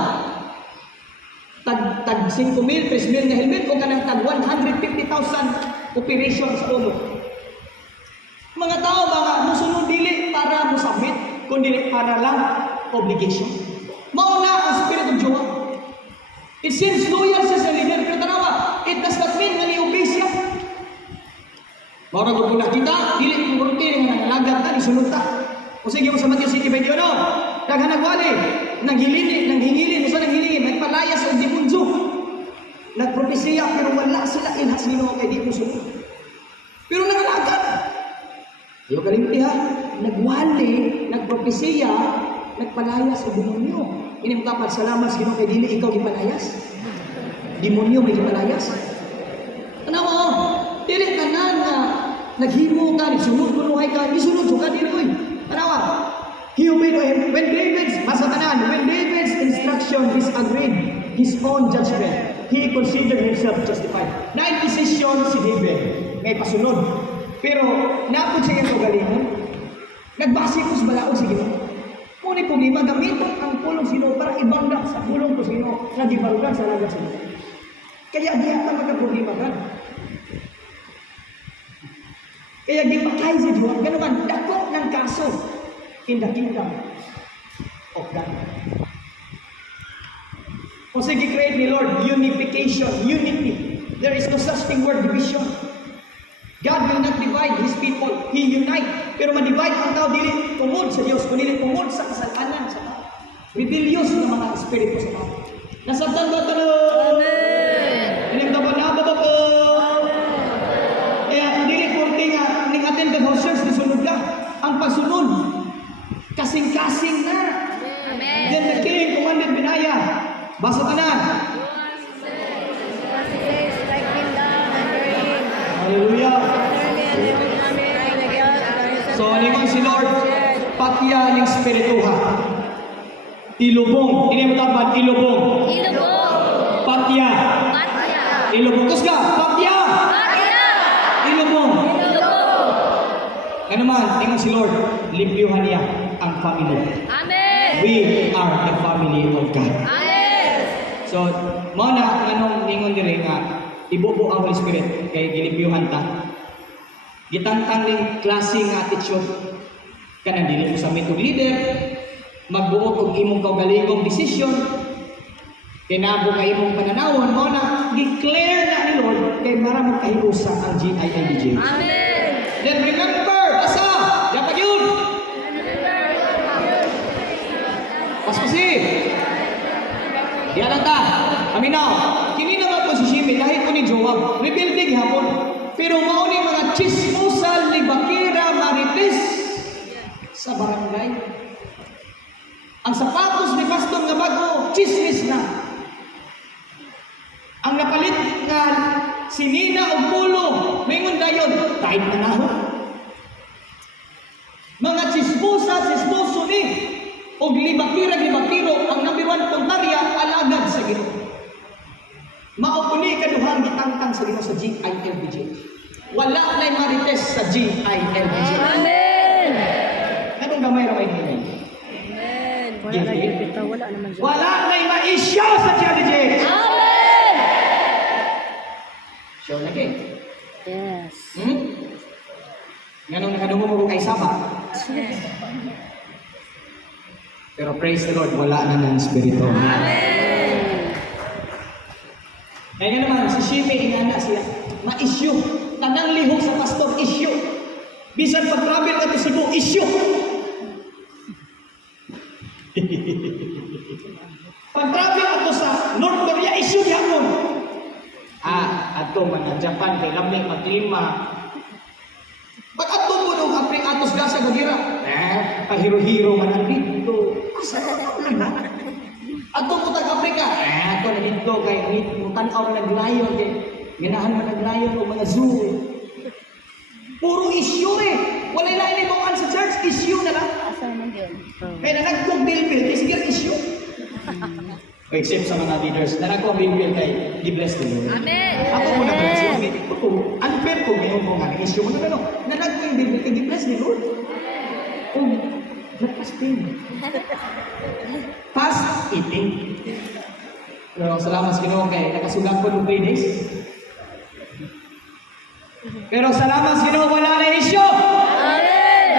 Tag 5,000, 3,000 na helmet, o kanang tag 150,000 operation sa ulo. Mga tao, mga musunod dili para musabit, kundi para lang obligation. Mauna ang spirit of Joab. It seems loyal siya sa leader, pero tanawa, it does not mean na ni-obey siya. Maura ko na kita, dili kong kurti nga nangalagat na, isunod ta. O sige mo sa Matthew City 21, daghan nagwali, nanghingilin, usa nanghingilin, nagpalaya sa demonyo. Nagpropesiya, pero wala sila ilhas Ginoo kay di mo sunod. Pero nangalagat. Yung kalimti ha, nagwali, nagpropesiya, nagpalaya sa demonyo. Ini mo dapat salamat sa Ginoo kay dili ikaw gipalayas. Demonyo may gipalayas. Ano mo? Dili tanan na naghimo ka, sunod kunuhay ka, isunod ka din oy. Tanawa. He obeyed him. When David's instruction disagreed his own judgment, he considered himself justified. Nain-desisyon si David, may pasunod. Pero, napod siya yung kagalingon. Nagbase ko sa balaod sa Ginoo. Ngunit problema, gamiton ang pulong sino para ibangga sa pulong ko sino na di barugan sa lagat sino. Kaya di ata magka-problema ka. Kaya di patay si Diyos. Ganun man, dako ng kaso in the kingdom of God. Kung sige create ni Lord, unification, unity. There is no such thing word division. God will not divide His people. He unite. Pero ma-divide ang tao, dili tumod sa Diyos, kundi tumod sa kasalanan sa tao. Rebellious na mga espiritu sa tao. Nasabtan ba ito? Amen. Inagdabanaba ba ko? Kaya dili kurti nga, ning-attend ka house church, nasunod ka. Ang pasunod, kasing-kasing na. Amen. Then the king commanded Benaiah, basa tanan. Like him down and bury him. Hallelujah. So, ningon si Lord, patya ng spirituha. Ilubong. Ini mo tapat, ilubong. Ilubong. Patya. Patya. Ilubong. Kusga, patya. Patya. Ilubong. Ilubong. Ano man, ningon si Lord, limpyuhan niya ang family. Amen. We are the family of God. Amen. So, mo na, anong ningon dire nga, ibubo ang Holy Spirit, kay gilimpyuhan ta. Gitangtang ning klase nga attitude kanang dili mo sa mitong leader, magbuot og imong kaugalingong decision, kinabo ka imong pananawon mo na declare na ni Lord kay maraming kahiusa ang GILBJ. Amen. Then remember, basa, dapat yun. Paspasi. Diyan lang ta. Aminaw. Kini naman po si Shimi dahil po ni Joab. Rebuilding hapon. Pero mauni mga chismosa, libakira, marites sa barangay. Ang sapatos ni Pastor nga bago, chismis na. Ang napalit nga sinina o pulo, mingon dayon, kahit panahon. Mga chismosa, chismoso ni, o libakira, libakiro, ang number 1 puntarya, alagad sa Ginoo. Maupuli kaduhang gitangtang sa Ginoo sa GILBJ. Wala na'y marites sa GILBJ. Amen. Anong gamay ramay nila? Amen. Wala na yun. Wala naman dyan. Wala na'y ma-issue sa GILBJ. Amen. Sure lagi. Yes. Ganong nakadungo mo kay Sama. Pero praise the Lord, wala na ng Espiritu. Amen. Kaya nga naman, si Shimi, ingana siya. Ma-issue. Tanang lihok sa pastor, issue. Bisan pag-travel ka to Cebu, issue. Pag-travel ka to sa North Korea, issue niya mo. Ato man ang Japan, kay lamig maglima. Pag ato mo nung apring atos gasa gagira, pahiro-hiro man ang dito. Asa na? Ato mo tag-Afrika, ato na dito kay mutanaw naglayon kay ganahan man naglayon o mga zoo. Puro issue eh. Wala ilain mo sa church, issue na lang. Asa naman yun? Kaya nanagkong bilbil, kay sige issue. Except sa mga leaders, nanagkong bilbil kay i-bless the Lord. Amen. Ako mo na bless yung meeting ko. Unfair ko ngayon mo nga issue mo na gano'n. Nanagkong bilbil kay i-bless the Lord. Oh, breakfast pain. Fast eating. Pero salamat sa Ginoo kay nakasugat ko ng 3 days. Pero salamat sa Ginoo wala na issue. Amen.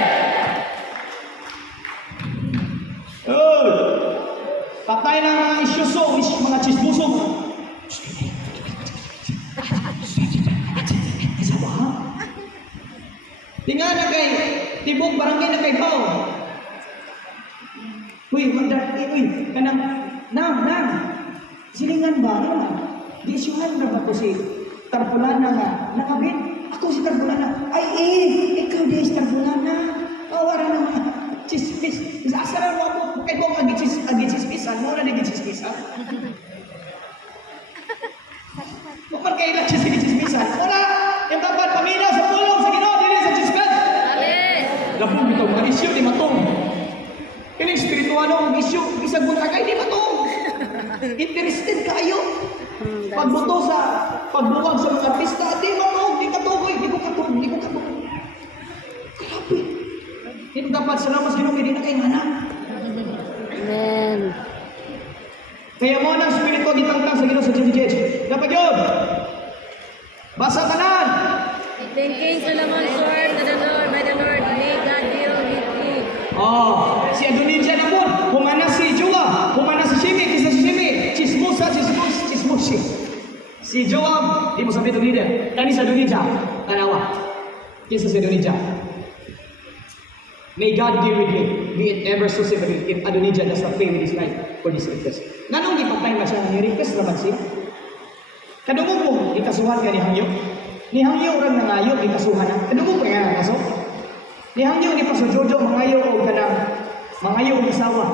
Oh! Patay na mga isyoso, mga chismoso. Tingnan na kay tibok barangay na kay Bao. Uy, kanang, nang, silingan ba? Ano? Di isyuhan na ba ko si Tarpulana nga, nakabit? Ako si Tarpulana. Ay, ikaw di si Tarpulana. Awara na nga. Chismis. Asaran mo ako. Kaya ko agi-chismisan. Muna na agi-chismisan. Kapag kayo lang siya agi-chismisan. Wala! Yung kapag paminaw sa tulong sa Ginoo, dili Labong bitaw mga isyu di matong. Kining spiritual ang isyu bisag buntagay di matong. Interested kayo. Pagbuto sa pagbuwag sa mga artista, di matong, di katukoy, di ko katukoy, di ko katukoy. Grabe. Hindi dapat salamat sa Ginoo, hindi na kayo anak. Amen. Kaya mo ng spirito gitangtang sa Ginoo sa JJ. Dapat yun. Basa tanan. Thanking Solomon sword to the Lord by the Lord. May God deal with me. Oh, si Adonijah na po. Humana si Joab. Humana si Shimi. Kisa si Shimi. Chismusa, chismusi. Si Joab, di mo sabi itong leader. Kani si Adonijah. Tanawa. Kisa si Adonijah. May God deal with me. Be it ever so severely if Adonijah does not pay with his life for this request. Nganong ipatay na siya ni request naman siya? Kadungog mo, ikasuhan ka ni Hangyo. Ni Hangyo orang nangayo, ikasuhan na. Kadungog pa nga kaso. Ni Hangyo, ni Pastor Jojo, mangayo o kanang, mangayo o isawa.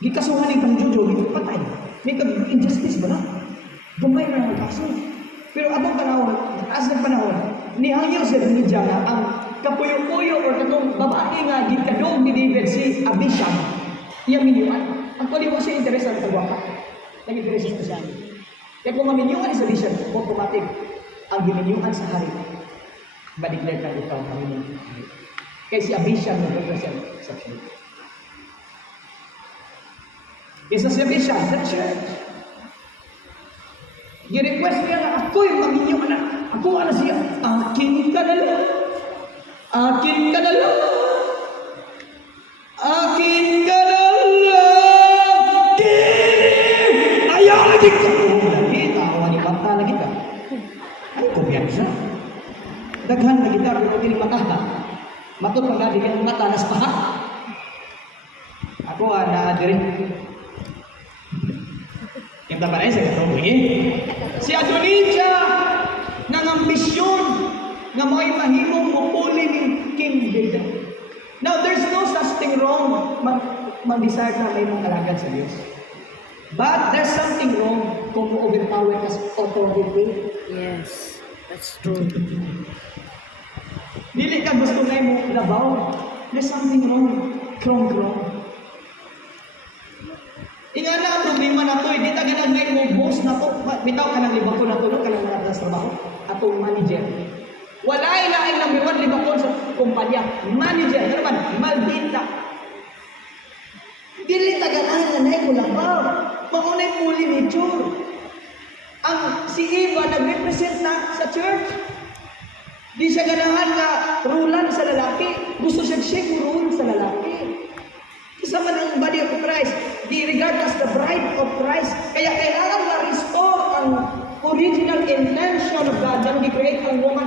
Gikasuhan ni Pastor Jojo, gipatay. May injustice ba na? Gumay na ng kaso. Pero abang panahon, taas ng panahon, ni Hangyo sa Adonijah na ang kapuyo-puyo o katong babae nga gikadong ni David si Abishag, iyang minyuan. Actually, mo siya interes sa kagwapa. Nag-interes siya. Kaya kung maminyuan sa Abishag, automatic ang giminyuan sa hari. Ba-declare ka ikaw ang minyuan. Kaya si Abishag nag-represent sa church. Isa si Abishag sa church. Gi-request niya na ako yung maminyuan na. Ako na siya. Akin ka na lang. Akin ka na lang. Akin ka na lang. Ayaw lagi ka. Lagi, tawa ni Panta lagi ka. Ay, kumpiyansa. Daghan na kita, pero hindi mata. Matod pa nga, di ka mata, nas paha. Ako, na-direct. Yung tapa na yun, sa katong si Adonijah, ng ambisyon, nga may mahimong mupuli ni King David. Now, there's no such thing wrong mag-desire na may mga alagad sa Diyos. But there's something wrong kung mo-overpower ka sa authority. Yes, that's true. Dili ka gusto na mo labaw. There's something wrong. Krong. Ingana ang problema na to, hindi ta ganang ngay mo boss na to. Bitaw ka ng libako na to, no? Ka ng mga sa trabaho. Atong manager. Wala ilaing number 1 libakon sa kumpanya. Manager, ano man, maldita. Dili ta ganahan na nay mo labaw. Maunay muli ni Chur. Ang si Eva nag-represent na sa church. Di siya ganahan na rulan sa lalaki. Gusto siya rule sa lalaki. Kasama ng body of Christ. Di regard as the bride of Christ. Kaya kailangan ma-restore ang original intention of God na di-create ang woman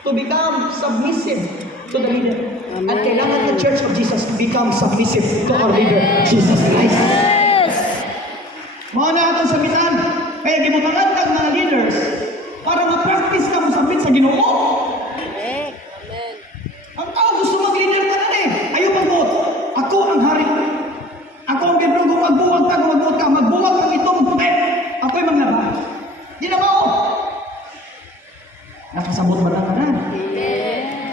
to become submissive to the leader. Amen. At kailangan ang Church of Jesus to become submissive to our leader, Jesus Christ. Yes! Mga na itong sabitan, kaya ginabangan ng mga leaders para ma-practice ka mo submit sa Ginoo. Amen. Ang tao gusto mag-leader ka na ayaw magbuot. Ako ang hari. Ako ang gabro kung magbuwag ka, magbuwag ang itong puti. Ako'y maglaba. Di na mo. Nakasabot ba na ka na?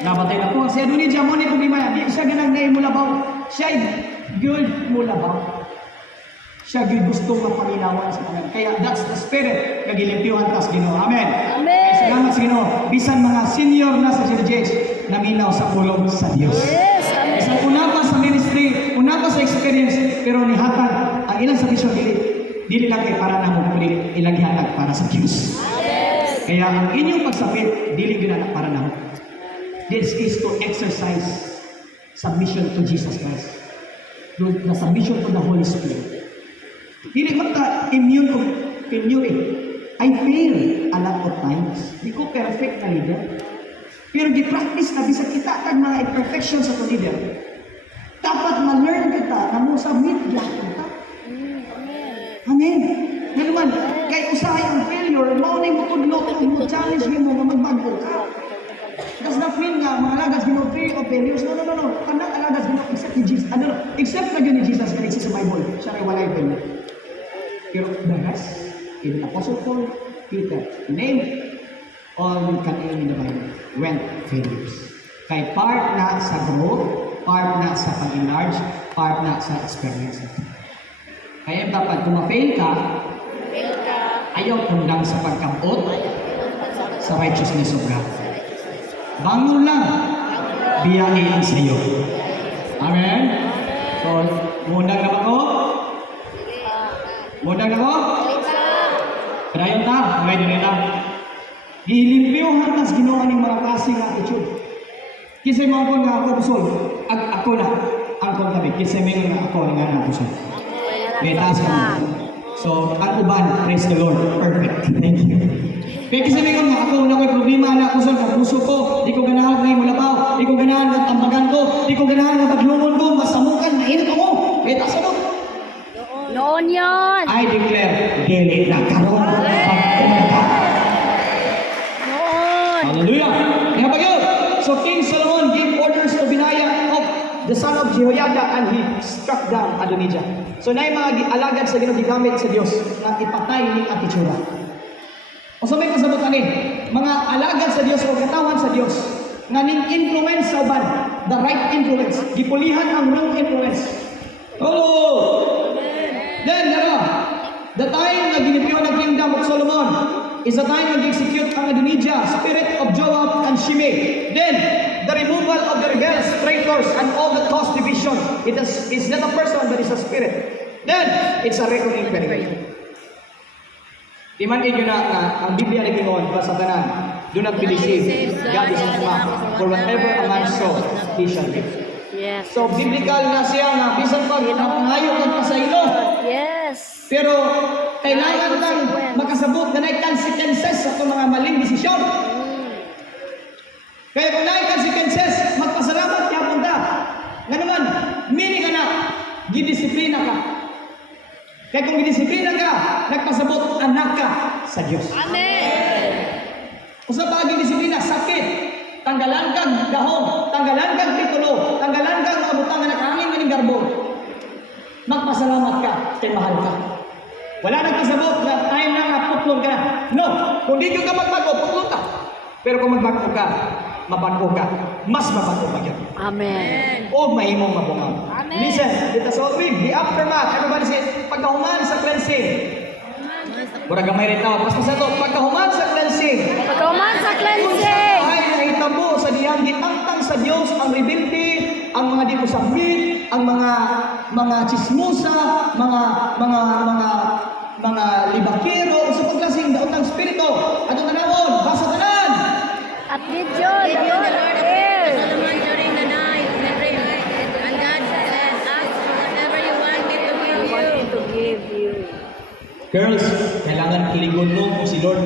Nabatay na po. Si Adonijah mo ni problema yan. Di siya ganang ngayon mula ba? Siya'y good mula ba? Siya good gusto mapanginawan sa kanan. Kaya that's the spirit na gilimpiyuhan ka sa Ginoo. Amen. Amen. Kaya salamat sa Ginoo. Bisan mga senior na sa church, naminaw sa pulong sa Diyos. Yes, amen. Bisan una pa sa ministry, una pa sa experience, pero nihatag ang ilang sa vision dili lang kay para na mo, kundi ilang gihatag para sa Diyos. Yes. Kaya ang inyong pagsapit, dili ginanak para na mo. This is to exercise submission to Jesus Christ. The submission to the Holy Spirit. Dili man ka immune eh. I fail a lot of times. Di ko perfect na leader. Pero gi-practice na bisa kita tag mga imperfections sa leader. Dapat ma-learn kita na mo submit kita. Amen. Nga naman, kay usahay ang failure, maunay mo tudlo, mo challenge mo nga magbago ka. Does not mean nga mga alagas ginawa fear of failures. No. Kanang alagas ginawa except ni Jesus. Except na yun ni Jesus na exist sa Bible. Siya ay walay failure. Pero the rest, in Apostle Paul, Peter, name all you can name in the Bible, went failures. Kay part na sa growth, part na sa pag-enlarge, part na sa experience. Kaya dapat kung ma-fail ka, ayaw kundang sa pagkabot sa righteousness of God. Bangon lang, biyahe sa iyo. Amen? So, mundag na ako? Mundag na ako? Kadayon ta, may dinita. Gilimpyo hantas ginawa ng mga klaseng attitude. Kisay mo ako nga ako busol, ako na, ang kong tabi. Kisay mo nga ako nga busol. May taas mo. So, ang uban, praise the Lord. Perfect. Thank you. Kaya kasi may nga ako na ko'y problema na ako sa puso ko. Di ko ganahan na yung mulabaw. Di ko ganahan na tambagan ko. Di ko ganahan na maglungon ko. Masamukan. Mainit ako. Kaya taas ano? Noon yun. I declare, dili na karoon. Pagkumaka. Noon. Hallelujah. Kaya pag yun. So King Solomon gave orders to Benaiah of the son of Jehoiada and he struck down Adonijah. So na yung mga alagad sa ginagamit sa Diyos na ipatay ni Atichura. O so may pasabot ani, mga alagad sa Diyos o katawan sa Diyos nga ning influence sa uban, the right influence, gipulihan ang wrong influence. Oh! Then, the time na ginipyo ng kingdom of Solomon is the time na gi-execute ang Adonijah, spirit of Joab and Shimei. Then, the removal of the rebels, traitors, and all that cause division. It's not a person, but it's a spirit. Then, it's a reckoning period. Di man inyo na ang Biblia na gingon sa tanan, do not be deceived. God is not mocked. For whatever a man sows, he shall reap. Yes. So, biblical na siya nga, bisan pag ngayon kang pasaylo. Yes. Pero, kailangan kang makasabot na may consequences sa itong mga maling desisyon. Kaya kung may consequences, magpasalamat kaya punta. Nga naman, meaning na, gidisiplina ka. Kaya kung gidisiplina ka, nagpasabot, anak ka sa Diyos. Amen. Kung sa pag-disiplina, sakit, tanggalan kang dahon, tanggalan kang titulo, tanggalan kang abutang na nakahangin maning garbo. Magpasalamat ka, kay mahal ka. Wala nagpasabot na time na nga putlong ka na. No, kung di ka magbago, putlong ka. Pero kung magbago ka, mabago ka. Mas mabago ka yan. Amen. O mahimong mabungaw. Amen. Listen, let us all read the aftermath. Everybody say, pagkahuman sa cleansing. Mura gamay rin tawag. Mas masaya to, pagkahuman sa cleansing. Pagkaman sa cleansing. Ay nahitabo sa diyang gitangtang sa Diyos ang rebelde, ang mga di usabit, ang mga chismosa, mga libakero, sa paglasing daot ng spirito. Atong tanawon, basa tanan. At did John, the Lord appear. Solomon during the night, he prayed, and God said, ask for whatever you want me to give I want you. to give you. Girls, kailangan iligon mo kung si Lord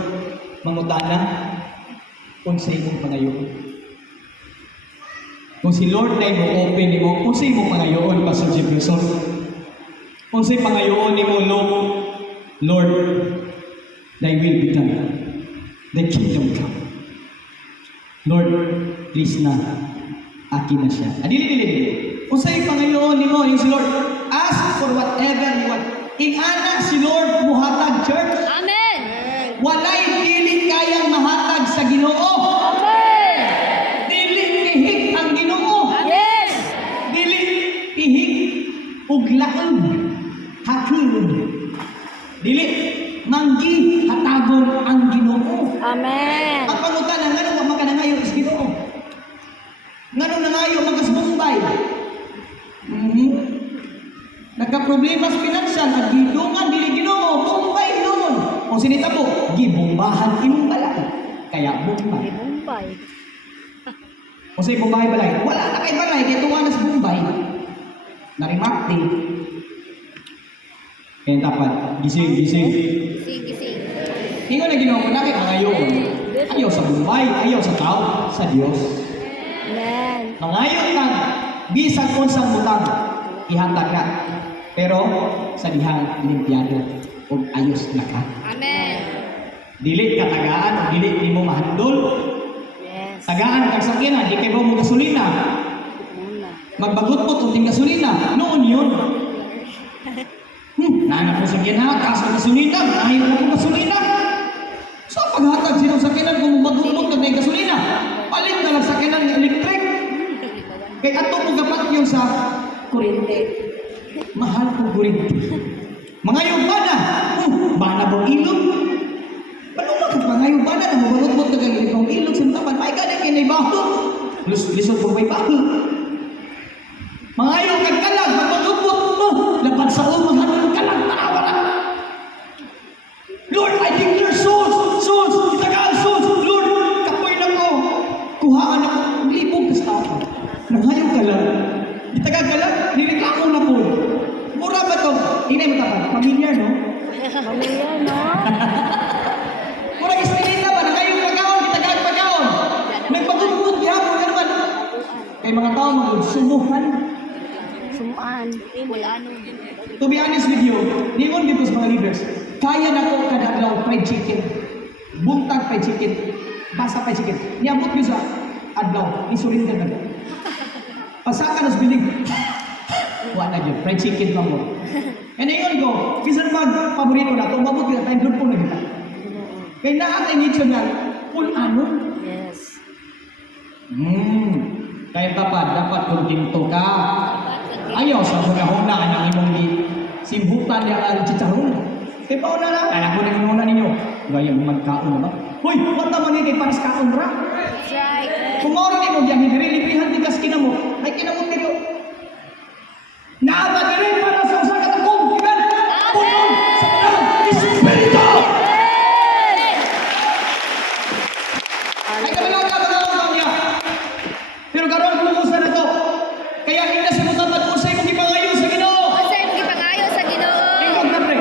mangutana kung sa imong pangayoon. Kung si Lord na mo open mo, kung sa imong pangayoon, Pastor Jefferson. Kung sa pangayoon ni mo, Lord, thy will be done. Thy kingdom come. Lord, please na, akin na siya. Dili. Kung sa pangayoon ni mo, yung si Lord, ask for whatever you want. Ingana si Lord muhatag, church. Amen. Walay dili kayang mahatag sa Ginoo. Amen. Dili ihig ang Ginoo. Yes. Dili ihig ug laon hakilon. Dili manggi hatagon ang Ginoo. Amen. Ang pangutana ngano wa makanangayo is Ginoo. Ngano nangayo magasbumbay. Nagka-problema sa pinansyal at gidungan dili Ginoo, bumbay noon. Kung sinita po, gibumbahan imong balay. Kaya bumbay. Bombay. Kung sa'yo bumbay balay, wala na kay balay, kaya tuwa na sa bumbay. Narimakti. Kaya dapat, gising. Sige. Hingo na Ginoo ko, nakit ang ayaw. Ayaw sa bumbay, ayaw sa tao, sa Diyos. Amen. Nangayon ka, bisan kung sa butang, ihatag ka. Pero, sa dihang limpyado, o ayos na ka. Amen. Dili katagaan, o dili di mo mahandol. Yes. Tagaan kag sakyanan, di kay mo gasolina. Muna. Magbagot-bot o ting gasolina. Noon yun. Nana po sakyanan, taas ang gasolina, nahil na po gasolina. So, paghatag sinong sakyanan kung magbagot-bot kag may gasolina, palit na lang sakyanan ng electric. Kay ato mo gapat yun sa Kurente. mahal kong kurinti. Mga yubana, bana bang ilog? Palumag ka mga yubana na mabalot-bot na kagilip ng ilog sa tapan. May ganang kinay baho. Lisod po may baho. Mga yung kagkalag, mabalot-bot mo. Lapan sa mahal ng kalag, tanawaran. Lord, I declare souls, itagaan souls. Lord, kapoy na ko. Kuhaan ako, libog ka sa ako. Nanghayong ka lang. Itagaan ka lang, nireklamo na po. Mura ba to? Hinay mo tapan, pamilyar, no? Pamilya, no? Mura istilita ba? Nangayong pagkaon, itagaan pagkaon. Nagpagulugod ka mo naman. Kay mga tao magsumuhan. Sumaan. Wala nung. To be honest with you, niyon dito sa mga leaders, kaya na ko kada adlaw fried chicken. Buntag fried chicken. Basa fried chicken. Niabot ko sa adlaw, isurrender na. Pasaka na sa bilig. Wala na yun, fried chicken lang mo. And ngayon ko, bisan mag-paborito na ito, mabot kita, time po na kita. Kaya naatay nito nga, full ano? Yes. Kaya dapat kuntinto ka. Ayaw sa huna-huna ang imong simbutan niya ang chicharon. Kaya pa na lang, anak ko na inuna ninyo. Gaya mo magkaon na ba? Hoy, what naman yun kay paris kaon ra? That's right. Kung mawala ninyo diyan, nililipihan di kas kinamo, ay kinamot ninyo. Naaba na rin para sa usa ka takong, iban! Punon sa kanang Espiritu! Ay kailangan ka ba niya? Pero karon kumusta na to? Kaya hindi sa mga pag-usay mong ipangayo sa Ginoo. Unsay mo gipangayo sa Ginoo? Tingdog na pre.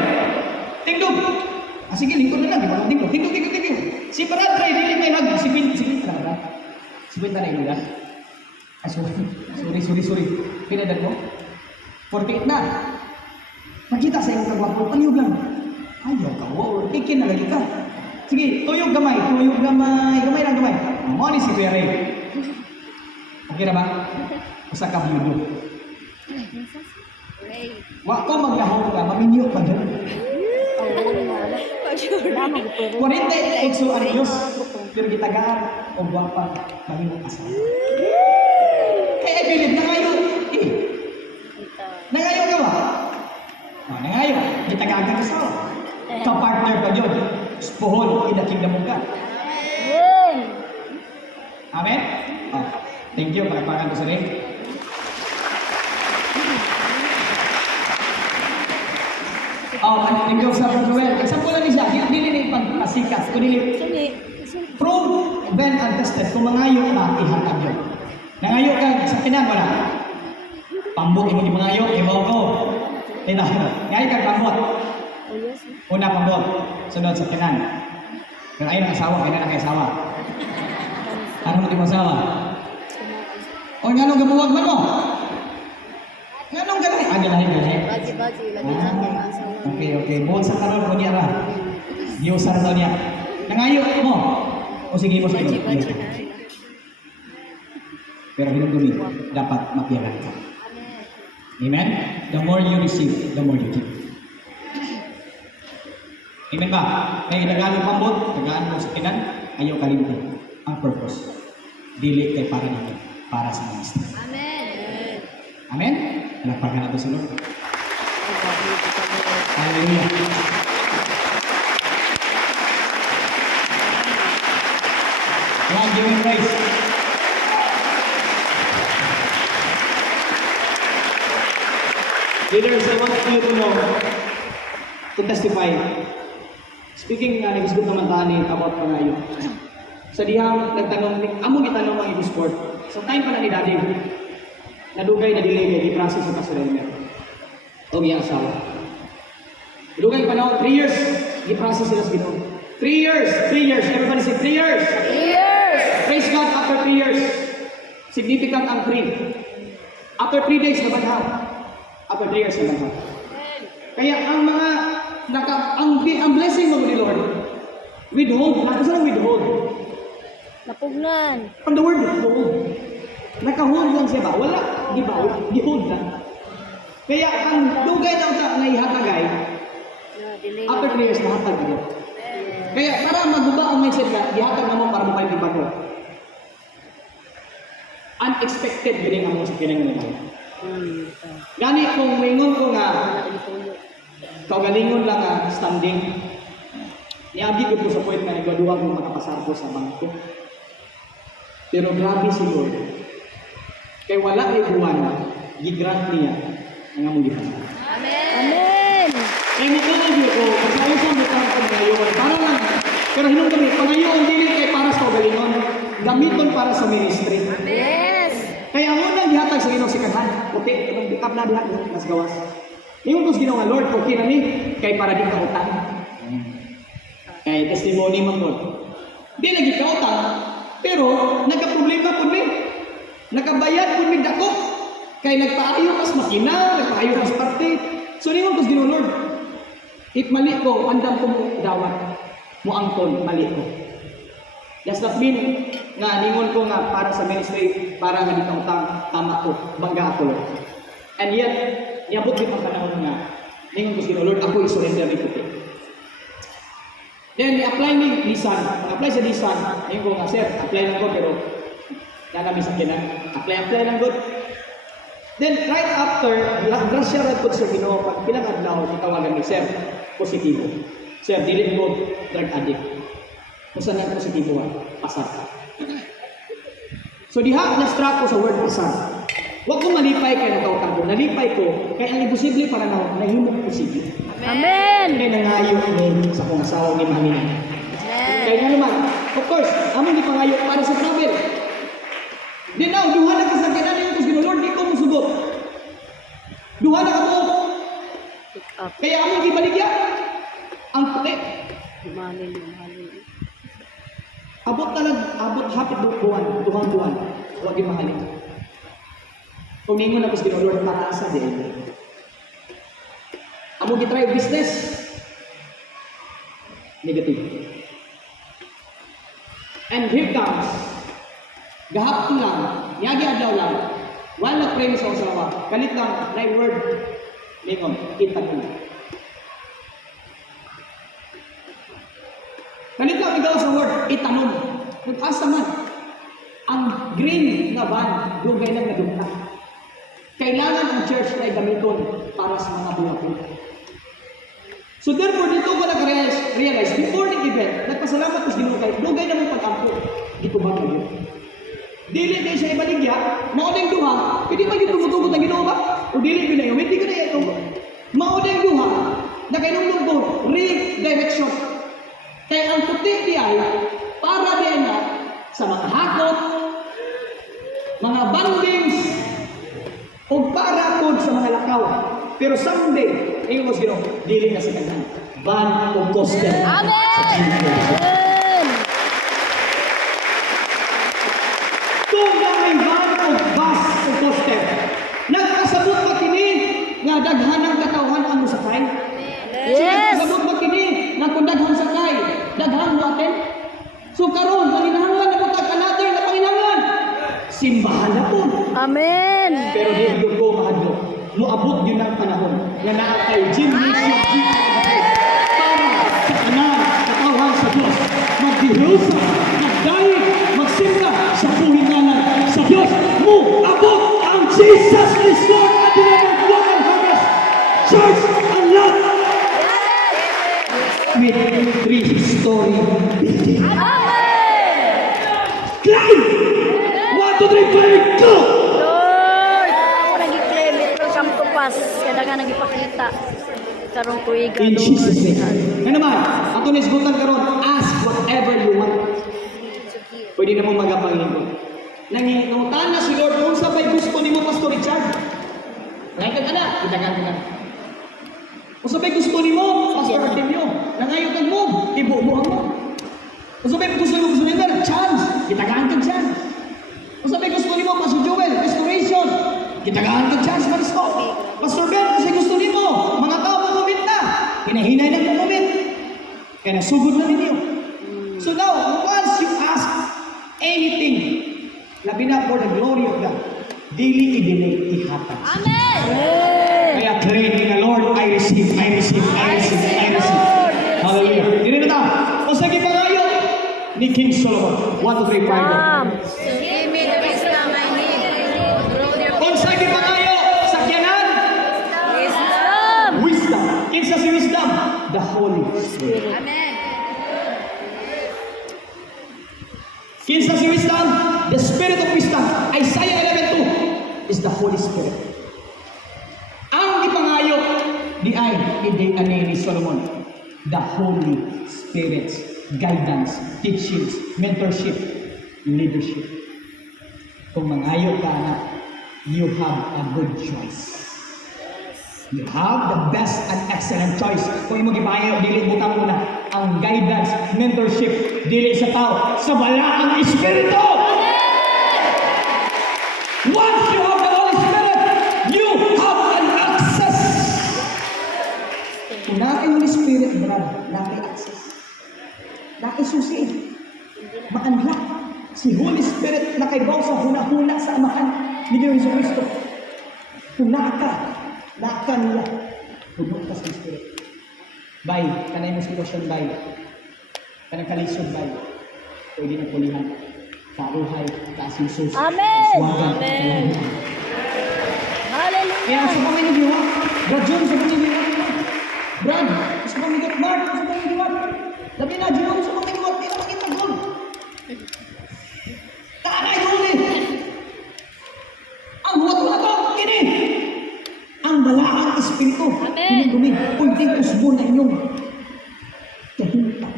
Tingdog. Sige, lingkod na lang. Di ba? Tingdog. Si Padre, dili may sipin na ba? Sipin na rin yan. Ay, sorry. Pinadag mo? 48 na. Makita sa iyong kagwapo, paliyog lang. Ayaw ka, wow. Tikin na lagi ka. Sige, tuyog gamay. Gamay lang. Mo ni si Kuya Ray. Okay na ba? Usa ka biyudo. Wa ko maglahok ka, maminyo pa dyan. 48 años, pero gitagaan o guwapa, mahimong asawa. Kaya bilib, nangayo. Nangayo ka ba? Nangayo, gitagaan ka asawa. Ka-partner pa yun. Puhol, inakingdom mo ka. Amen? Thank you, palagpakan ko sa rin. Ikaw sa Pagruel. Example lang siya, dili na ipagpasikas. Kundi prove, ben, and tested. Kung mangayo na, ihatag yun. Nangayo ka sa Pinan, wala. Pambot, mo di mangayo, ibaw ko. Ngayon ka pambot. Una pambot, sunod sa Pinan. Pero ayun ang asawa, kaya na asawa. Ano mo di mo asawa? O nga nung gamuwag man mo? Nga nung galahin? Galahin. Baji, lagi sa asawa. Okay. Buwan sa karon ko niya ra. Diyosar daw niya. Nangayo mo. O sige mo sa iyo. Pero hinugdumi, dapat mapiyagan ka. Amen? The more you receive, the more you give. Amen ba? Kaya dagaan mo pambot, dagaan mo sa kinan, ayaw kalimtan ang purpose. Dili kay para dito, para sa ministry. Amen. Amen? Palakpakan natin sa Lord. Hallelujah. God, give him praise. Leaders, I want you to know, to testify. Speaking nga, nag-isgot naman tayo about pangayo. Sa dihang nagtanong, among itanong ang sport. Sa time pa na ni Daddy, nadugay na delay kay i-process sa Pastor o iya asawa. Nadugay panahon, 3 years, i-process sila sa Ginoo. 3 years. Everybody say 3 years. 3 years! Praise God, after 3 years, significant ang 3. After 3 days, nabagha. After 3 years, nabagha. Kaya ang mga, ang blessing mo ni Lord, withhold, nakasal withhold. Napugnan. From the word withhold. Naka-hold lang siya ba? Wala, di ba? Di-hold lang. Kaya ang dugay daw sa naihatagay, after 3 years, nahatag niya. Kaya para maguba ang mindset ka, ihatag naman para mapalitipan mo. unexpected galing ang sa kinanglan. Gani kung maingon ko nga kaugalingon lang nga standing. Niagi ko po sa point nga igwaduhan ko makapasar ko sa bangko. Pero grabe si Lord. Kay wala kay buwan, gigrant niya ang among gipasar. Amen. Kaya nagkaroon niyo ko, kasi ayaw sa mga pangayon, para lang, pero hinong kami, pangayon dili kay para sa kaugalingon, gamiton para sa ministry. Yes. Kaya ang unang gihatag sa Ginoo si Kadhan, puti, itong bikap na dihat, mas gawas. Yung tos Ginoo nga, Lord, okay na ni, kay para di ka utang. Kay testimony man Lord. Di lagi ka utang, pero nagka-problema po ni. Nakabayad po ni dako. Kay nagpaayo kas makina, nagpaayo kas parte. So ningon tos Ginoo Lord, if mali ko, andam ko mo dawat. Mo angkon, mali ko. Does that mean nga ningon ko nga para sa ministry, para nga di ka utang, tama ko, bangga ako Lord. And yet, niabot din ang panahon nga, ningon ko si Lord, ako isurrender ito. Then, i-apply ni Nissan. Apply sa Nissan, ningon ko nga, sir, apply lang ko, pero nalami sa kinan. Apply lang ko. Then, right after, grasya rin po sa Ginoo, pag pilang adlaw, itawagan ni sir, positibo. Sir, dili ko drug addict. Kung saan ang positibo pasar. So, diha, na-struck ko sa word pasar. Huwag ko malipay kay nakautang ko. Nalipay ko, kaya ang imposible para na nahimok posible. Amen. Kaya nangayo ni sa kong asawa ni Mami. Kaya nga naman, of course, among di pangayo para sa travel. Di na, duha na kasagyanan yung kasi Lord, di ko musugot. Duha na ka mo. Kaya among di baligya. Ang puti. Mahalin. Abot hapit buwan. Huwag yung mahalin. Pumingon na kasi Lord, mataasa din. Among gitry business, negative. And here comes, gahapon lang, yagi adlaw lang, wala frame sa usawa, kalit lang, right word, lingon, kita ko. Kalit lang ikaw sa word, itanon. Nag-asa man, ang green na van, dugay lang na dugta. Kailangan ang church ay gamiton para sa mga buhay. So therefore, dito ko nag-realize, before the event, nagpasalamat ko sa Ginoo kay dugay na mong pag-ampo. Dito ba kayo? Dili kayo sa ibaligya, maunang duha, hindi man yung tumutugot ang Ginoo ba? O dili ko na yun, hindi ko na yun. Maunang duha, na kayo ko, redirection. Kaya ang puti di ay, para din na sa mga hakot, mga bandings, o para po sa mga lakaw. Pero someday, ngayon mo sino, dili na sa kanya. Van o coaster. Amen. Kung may van o bus o coaster, nagkasabot pa kini nga daghan ang katawhan ang musakay. Yes. Nagkasabot pa kini nga kung daghan sakay, daghan waten. So karon, panginahanglan na punta another na panginahanglan. Simbahan na po. Amen. Pero dito ko mahadlo, muabot yun ang panahon na naatay gymnasium para sa kanan, katawan sa Diyos. Magdihusa, magdayig, magsimba sa puhinganan sa Diyos. Muabot ang Jesus is Lord at the Lord and Harvest Church and Lot with 3-story building. Climb! 1, 2, 3, climb! Go! Lord, ako nag-claim ito kam tupas kada nga nagipakita karong tuiga. In Jesus' name. Nga naman, ato na isgutan karon, ask whatever you want. Pwede na mong magapangin ko. Nangingutan na si Lord kung sa may gusto ni mo, Pastor Richard. Ngayon ka na, itagan ka na. Kung sa may gusto ni mo, Pastor Artemio, nangayon ka mo, ibubuhan mo. Kung sa may gusto ni mo, gusto ni mo, chance, itagaan ka chance. Kung sa may gusto ni mo, Pastor Joel, restoration, itagaan ka chance, Maristo. Pastor Ben, kung sa gusto ni mo, mga tao mo kumit na, hinahinay na mo kumit. Kaya nasugod na ninyo. So now, once you ask anything, labi na for the glory of God, daily i-delay, ihatag. Amen. Kaya pray na Lord, I receive. Hallelujah. Dili na ta. O sa gipangayo ni King Solomon. 1, 2, 3, 5. So give me the wisdom I need the Holy Spirit. Amen. Kinsa si wisdom? The Spirit of wisdom. Isaiah 11:2 is the Holy Spirit. Ang ipangayo di ay ani ni Solomon. The Holy Spirit's guidance, teachings, mentorship, leadership. Kung mangayo ka na, you have a good choice. You have the best and excellent choice. Kung imo gipayo, dili butang muna ang guidance, mentorship, dili sa tao, sa balaang Espiritu. Once you have the Holy Spirit, you have an access. Kung natin Holy Spirit, brad, natin access. Natin susi. Maanla. Si Holy Spirit nakaibaw sa huna-huna sa amahan ni Ginoong Kristo. Kung naka nila, hubog ka sa Spirit. Bay, kanay mo sitwasyon bay. Kanang kalisod bay. Pwede na pulihan. Karuhay, kaasisos. Amen! Kaswagan. Amen! Hallelujah! Kaya sa paminigiwa, Brad John, sa paminigiwa. Brad, sa paminigiwa. Mark, sa paminigiwa. Labi na, Jerome, sa paminigiwa. Di na makita doon. Taanay doon eh. Ang buhat mo na to, kini. Ang balaang Espiritu. Amen. Duming, pwedeng usbo na inyong kahintan.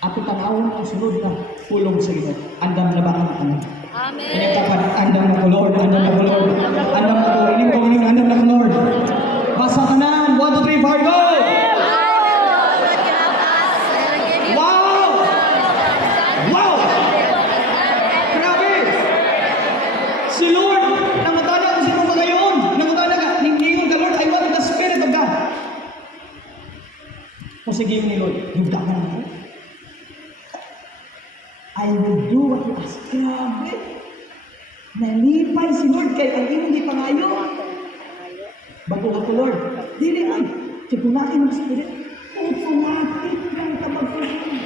At itanawon ang sunod na pulong sa Ginoo. Andam na ba ang tanong? Amen! Kaya kapag andam na ko Lord, andam na ko Lord, andam na ko, ining ko, andam na ko Lord. Basa ka na, 1, 2, 3, 4, go! Wow! Wow! Grabe! Si Lord, namatala ko si mga ngayon. Namatala ka, ningingon ka Lord, I want the Spirit of God. O sige ni Lord, yung daman mo. I will do what you ask. Grabe! Nalipay si Lord kay ang imong gipangayo. Bago ako Lord, dili man. Kaya kung natin ang Spirit, automatic kang kapag-pagpagpag.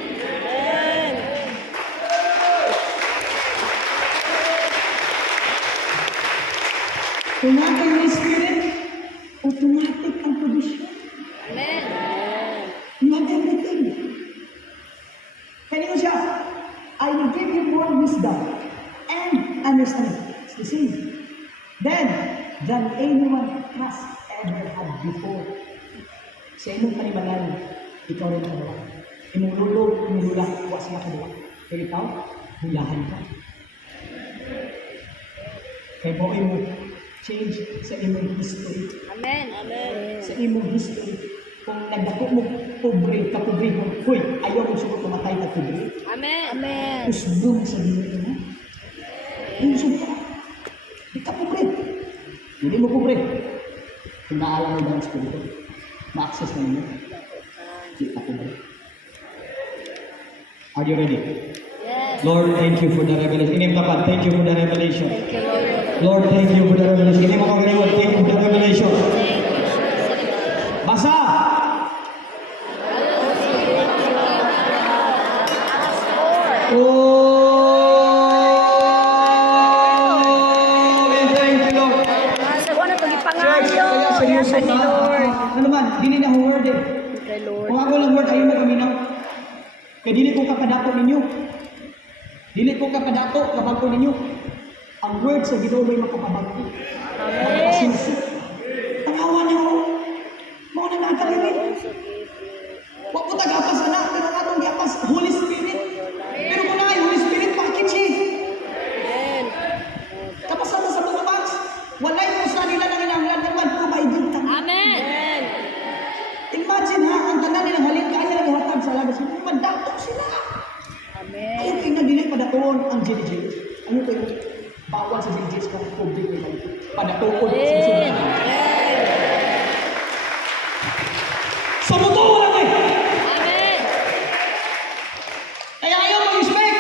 Kung natin ang Spirit, automatic ang provision. Amen! You have everything. Kanino siya? I will give you more wisdom and understanding. It's the same. Then, than anyone has ever had before. Sa imong panimanan, ikaw rin kadawa. Imong lulo, imong lula, huwag sila kadawa. Pero ikaw, hulahan ka. Kaya mo imong change sa imong history. Amen! Amen! Sa imong history. Kung nagdako mo, pobre, kapobre mo, huy, ayaw mo suko tumatay ka pobre. Amen! Amen! Usbo mo sa dito mo. Yung suko. Di ka pobre. Hindi mo pobre. Kung naalam mo ba ang Espiritu, ma-access na ninyo. Di ka pobre. Are you ready? Yes! Lord, thank you for the revelation. Inim tapat, thank you for the revelation. Thank you, Lord. Lord, thank you for the revelation. Inim ako galiwan, thank you for the revelation. Basa! Oh, we thank you, Lord. Sa na Church, pagipangayo! kaya seryoso Yes, ka. Lord! Ano man, dili na akong word eh. Kay Lord. Kung ako lang word, ayaw mo kami na. Kaya dili ko kapadato ninyo. Dili ko kapadato, kabago ninyo. Ang word sa Ginoo may makapabago. Amen! Sinsi. Tangawa niyo ako. Mga na nakalimin. Huwag po tagapas na, pero atong giapas, Holy Spirit. Pero kung na Holy Spirit, bakit siya? Amen! Kapasan na sa mga box. Walay mo sa nila na kinahanglan naman, provided ka. Amen! Imagine ha, ang tanan nilang halin kaya lang ihatag sa labas. Madato sila. Amen! Ayaw kayo na dili padatoon ang JJ. Ayaw kayo bawal sa JJ kung public may balik. Padatoon sa susunod. Sa buto wala kayo. Amen! Kaya ayaw mag-expect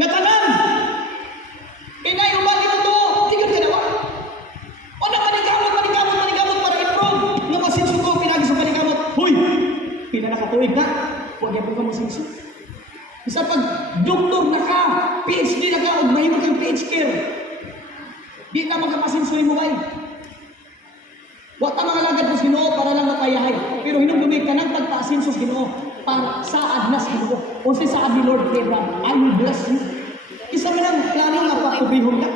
na tanan. Inay uban nito to, tigil ka nawa. O na manigamot para improve. Nga masinso ko, pinagi sa manigamot. Huy! Pinanakatuig na. Huwag yan po ka masinso. Isa pag doktor na ka, PhD na ka, o mahimag kang PhD care. Di ka magkapasinso mo ba? What ka mga lagad mo Ginoo para lang mapayahay. Pero hinumdumi ka ng tagpaasin sa Ginoo para saad na sa Ginoo. O si saad ni Lord Abraham, I will bless you. Isa man ang plano nga pakubrihon na.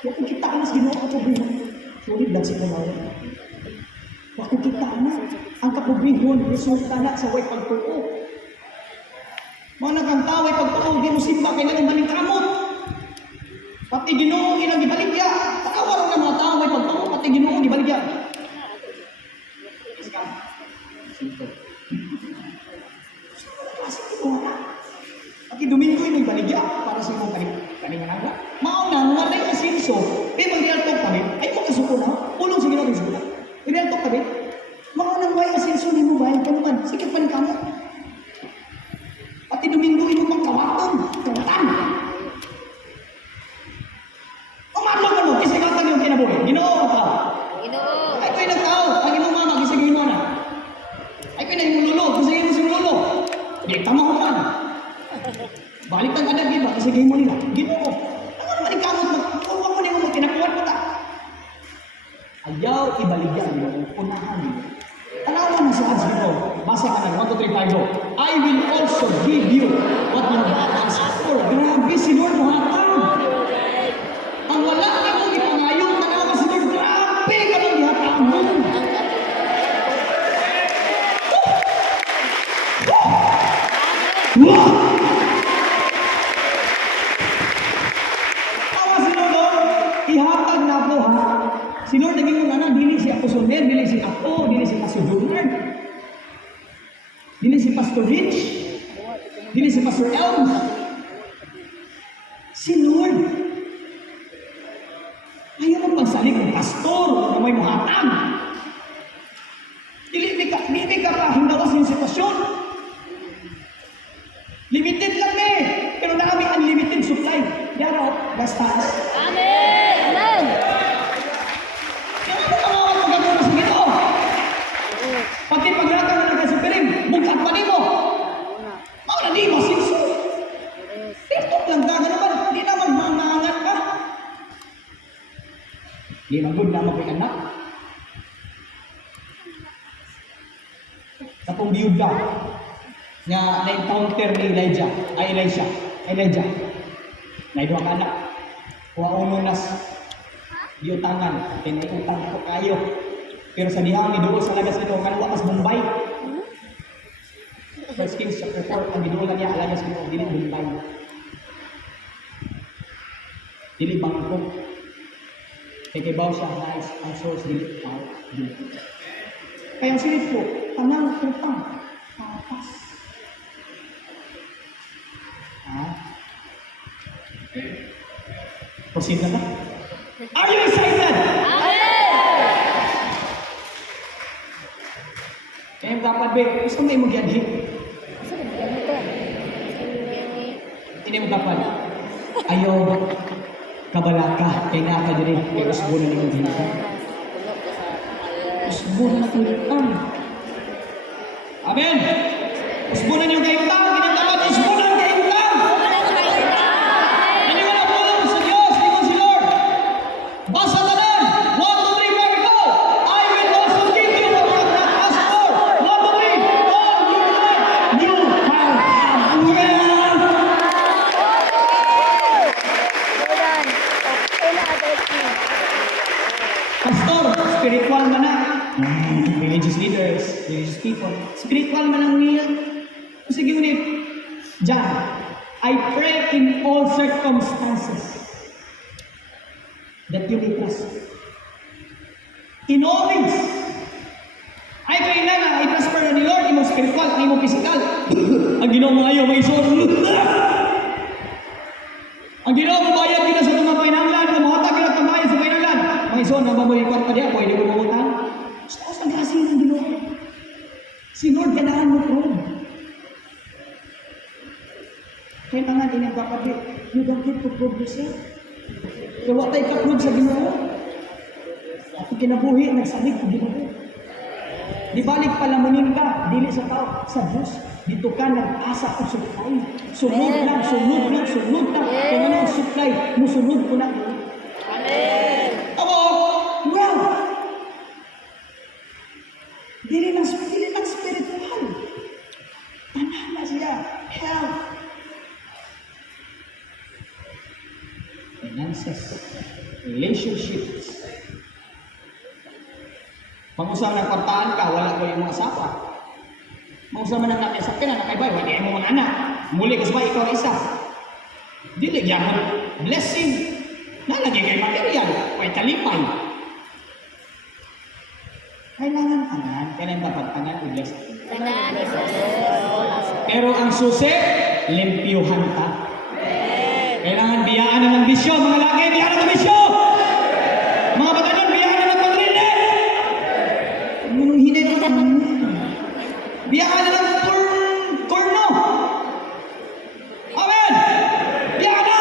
Kung kita ka na sa Ginoo, pakubrihon. Sorry, that's it na Kung kita na, ang kakubrihon, resulta na sa way pagtuo. Mga nagkantaway pagtuo, di mo simba, kailangan malingkamot. Pati Ginoo ilang gibaligya. Pagkawaran ng mga tao may pagtuo, pati Ginoo gibaligya. Pati Domingo yung baligya para sa mga kalingananga. Mauna, nga na yung asinso, may mag-realtog kami, ay mo kasuko na, pulong sige na rin suko na. Realtog kami, mauna nga yung asinso ni mo bayan ka naman, sikit pa ni kamo. Pati Domingo yung pang kawatan. Umarlo ka mo, kasi katang yung kinabuhi. Ginoo ka tao. Ginoo. Ay ko'y nagtao, ang imong mama, gisagin mo na. Ay ko'y na imong lolo, gisagin mo si lolo. Di, tama ko man. Balik ang anak, iba, gisagin mo nila. Ginoo. Ano naman ikamot, magkawa mo niyo mo, kinakuhan mo ta. Ayaw ibaligyan mo, unahan mo. Tanawan mo sa ads Ginoo. Basa ka na, 1, 2, 3, 5, go. I will also give you what you have asked for. Grabe si Lord mo hatang. Ang wala ka mong ipangayon, tanawa si Lord, grabe ka mong ihatang mo. Wow! Tawa si Lord, ihatag na po ha. Si Lord naging mo na dili si Apostol Ned, dili si Ako, dili si Pastor Junior, dili si Pastor Rich, dili si Pastor Elms. Si Lord. Ayaw mong pagsalig ng pastor na may muhatag. Dili ka pa hindawas yung sitwasyon. Limited lang pero naami unlimited supply. Yara, bastas. Amen. Amen. Kaya mo kamawag magagawa sa Ginoo. Pati paglakad na nagkasipirin, mugkat pa ni mo. Mga di mo, sinso. Tiktok lang ka, naman, di naman mangangat ka. Di magod na anak. Kapong biyuda nga na-encounter ni Elijah. Na idwa ka anak. Kuha uno nas diutangan, pinaiutang ko kayo. Pero sa dihang ni Duol sa lagas ito, nga wakas Bombay. 1 Kings chapter 4, ang giduolan niya, alagas ito, dili Bombay. Dili Bangkok. Kikibaw siya, guys, ang source, dili tao. Kaya ang silid ko, tanang utang, papas. Ha? Proceed na ba? Are you excited? Kaya dapat ba, gusto mo yung magyadhi? Hindi mo dapat. Ayaw, kabalaka, kaya nga ka dyan kaya usbo na yung dito. Usbo na yung Amen! Usbo na yung kayutang, ginagawa, usbo na yung kayutang! Hindi mo na pulong sa Diyos, hindi mo si Lord. Basa na lang! 1, 2, 3, 4, go! I will also give you what you have not asked for. 1, 2, 3, all you have, you have. Pastor, spiritual man na. Religious leaders, religious people. Spiritual man ang niya. Sige ulit. John, I pray in all circumstances that you may trust. In all things. Ay pray na nga, i-transfer na ni Lord, imong spiritual, imong physical. Ang ginawa mo ayaw, may isot. Ang ginawa mo bayad kita sa mga painanglan, mamuhatag kita ng bayad sa painanglan. Mga isot, namamulikwat pa diya, pwede mo mamutang. Gusto ko sa kasi ng ginawa. Si Lord, ganahan mo po. Kaya nga, dinagpapagit, you don't get to prove yourself. Kaya wala tayo ka-prove sa ginawa. At kinabuhi, nagsalig ko ginawa. Di balik palamunin ka, dili sa tao, sa Diyos. Dito ka nag-asa o supply. Sunod lang. Kaya nga ang supply, musunod ko na. Amen. Ako, well, finances, relationships. Pag-usap ng kwartaan ka, wala ko yung mga asawa. Pag-usap man ng nakasap ka na, nakaibay, wala mo mga anak. Muli ka ba ikaw isa? Dili yan mo blessing. Nalagay kay material, kay talipay. Kailangan dapat tanan i-bless. Tanan, Jesus. Pero ang susi, limpyuhan ka. Kailangan biyaan na ng bisyo. Mga laki, biyaan na ng bisyo! Mga batanon, biyaan na ng pagrile! Anong hinay ko naman? Biyaan na ng korno! Amen! Biyaan na!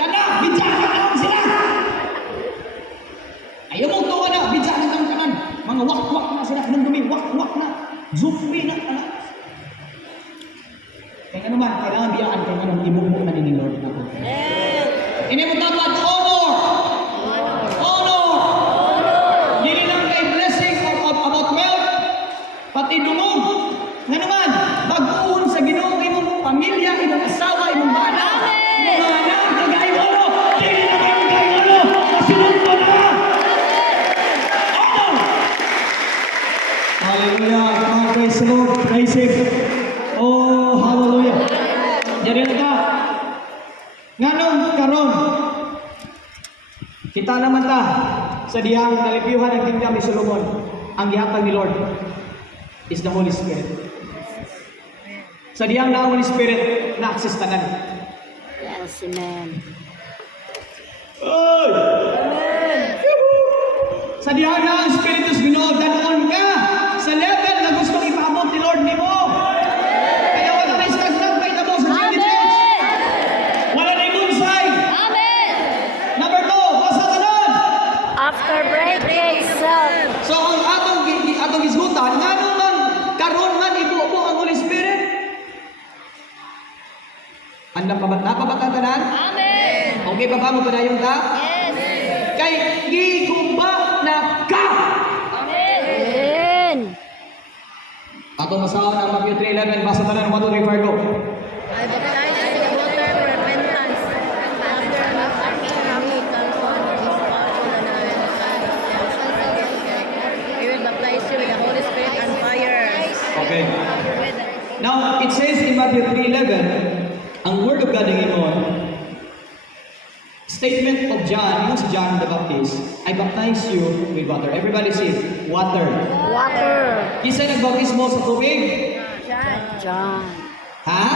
Kana, bidyan na lang sila! Ayaw mo ito na, bidyan na lang kanan. Mga wak-wak na sila, nang dumi, wak-wak na. Zufri na, kana. Kaya naman, kailangan biyaan kaya naman ibubo na ni Lord na po. Ini mo dapat honor! Honor! Dili lang kay blessing about wealth, pati dungog. Nga naman, baguhon sa Ginoo imong pamilya, imong asawa, imong bana. Mga anak, nagayolo! Dili na kayo nagayolo! Masunod mo na! Honor! Hallelujah! God praise the Lord! Praise Him! Oh, hallelujah! Jadi na ka! Nganong karon? Kita naman ta sa dihang nalipyuhan ng kingdom ni Solomon. Ang gihatag ni Lord is the Holy Spirit. Sa dihang na Holy Spirit, na-access tanan. Yes, amen. Oy! Sa dihang na ang Spiritus Ginoo, danon ka sa level na gusto ipaabot ni Lord nimo. Kaya wala na stagnant kay tamo sa diligence. Wala na ibunsay. Amen. Number 2, basa tanan. After breaking self, So ang atong isgutan, ngano man karon man ibuo ang Holy Spirit? Anda pa ba napabatan tanan? Amen. Okay pa ba mo padayon ka? Yes. Kay giguba na ka. Amen. amen. Ato masahon ang Matthew 3:11 basa tanan 1 2 3 4 go. I baptize you with water for repentance. After me comes one who is powerful than I am. He will baptize you with the Holy Spirit and fire. Okay. Now it says in Matthew 3:11 ang word of God ng Ginoo statement of John, yung si John the Baptist, I baptize you with water. Everybody say, water. Water. Kisa nagbaptismo sa tubig? John. Ha?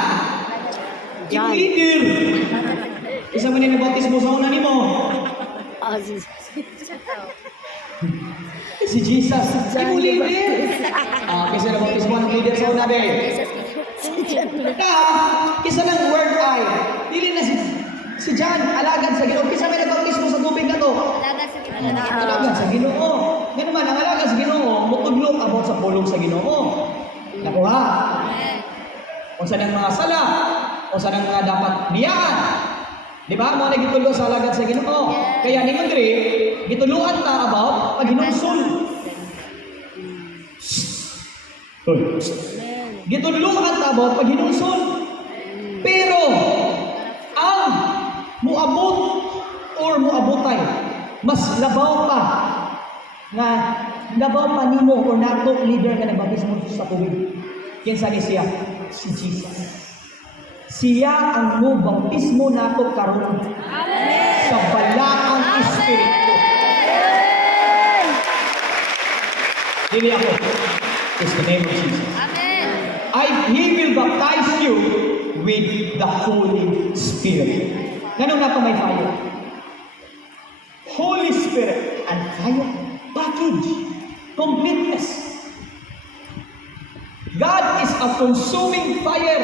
John. Leader. Isa man yung nagbaptismo sa una nimo. Oh, Jesus. Si Jesus. Imo leader. Kisa nagbaptismo ng leader sa una be. Kisa ng word ay, dili na si John, alagad sa Ginoo. Kisa may nagbaptismo sa tubig na to. Alagad sa Ginoo. Nga naman, ang alagad sa Ginoo, mutudlo about sa pulong sa Ginoo. Nakuha. Kung saan ang mga sala, kung saan ang mga dapat niyaan. Di ba? Mga nagitulo sa alagad sa Ginoo. Kaya ningon diri, gituluan ta about paghinungsol. Gituluan ta about paghinungsol. Pero ang muabot or muabotay, mas labaw pa nga labaw pa nimo or nato leader nga nagbaptismo sa tubig. Kinsa ni siya? Si Jesus. Siya ang mubaptismo nato karon sa balaang Espiritu. Dili ako. It's the name of Jesus. He will baptize you with the Holy Spirit. Ganun na ito may fire. Holy Spirit and fire. Package. Completeness. God is a consuming fire.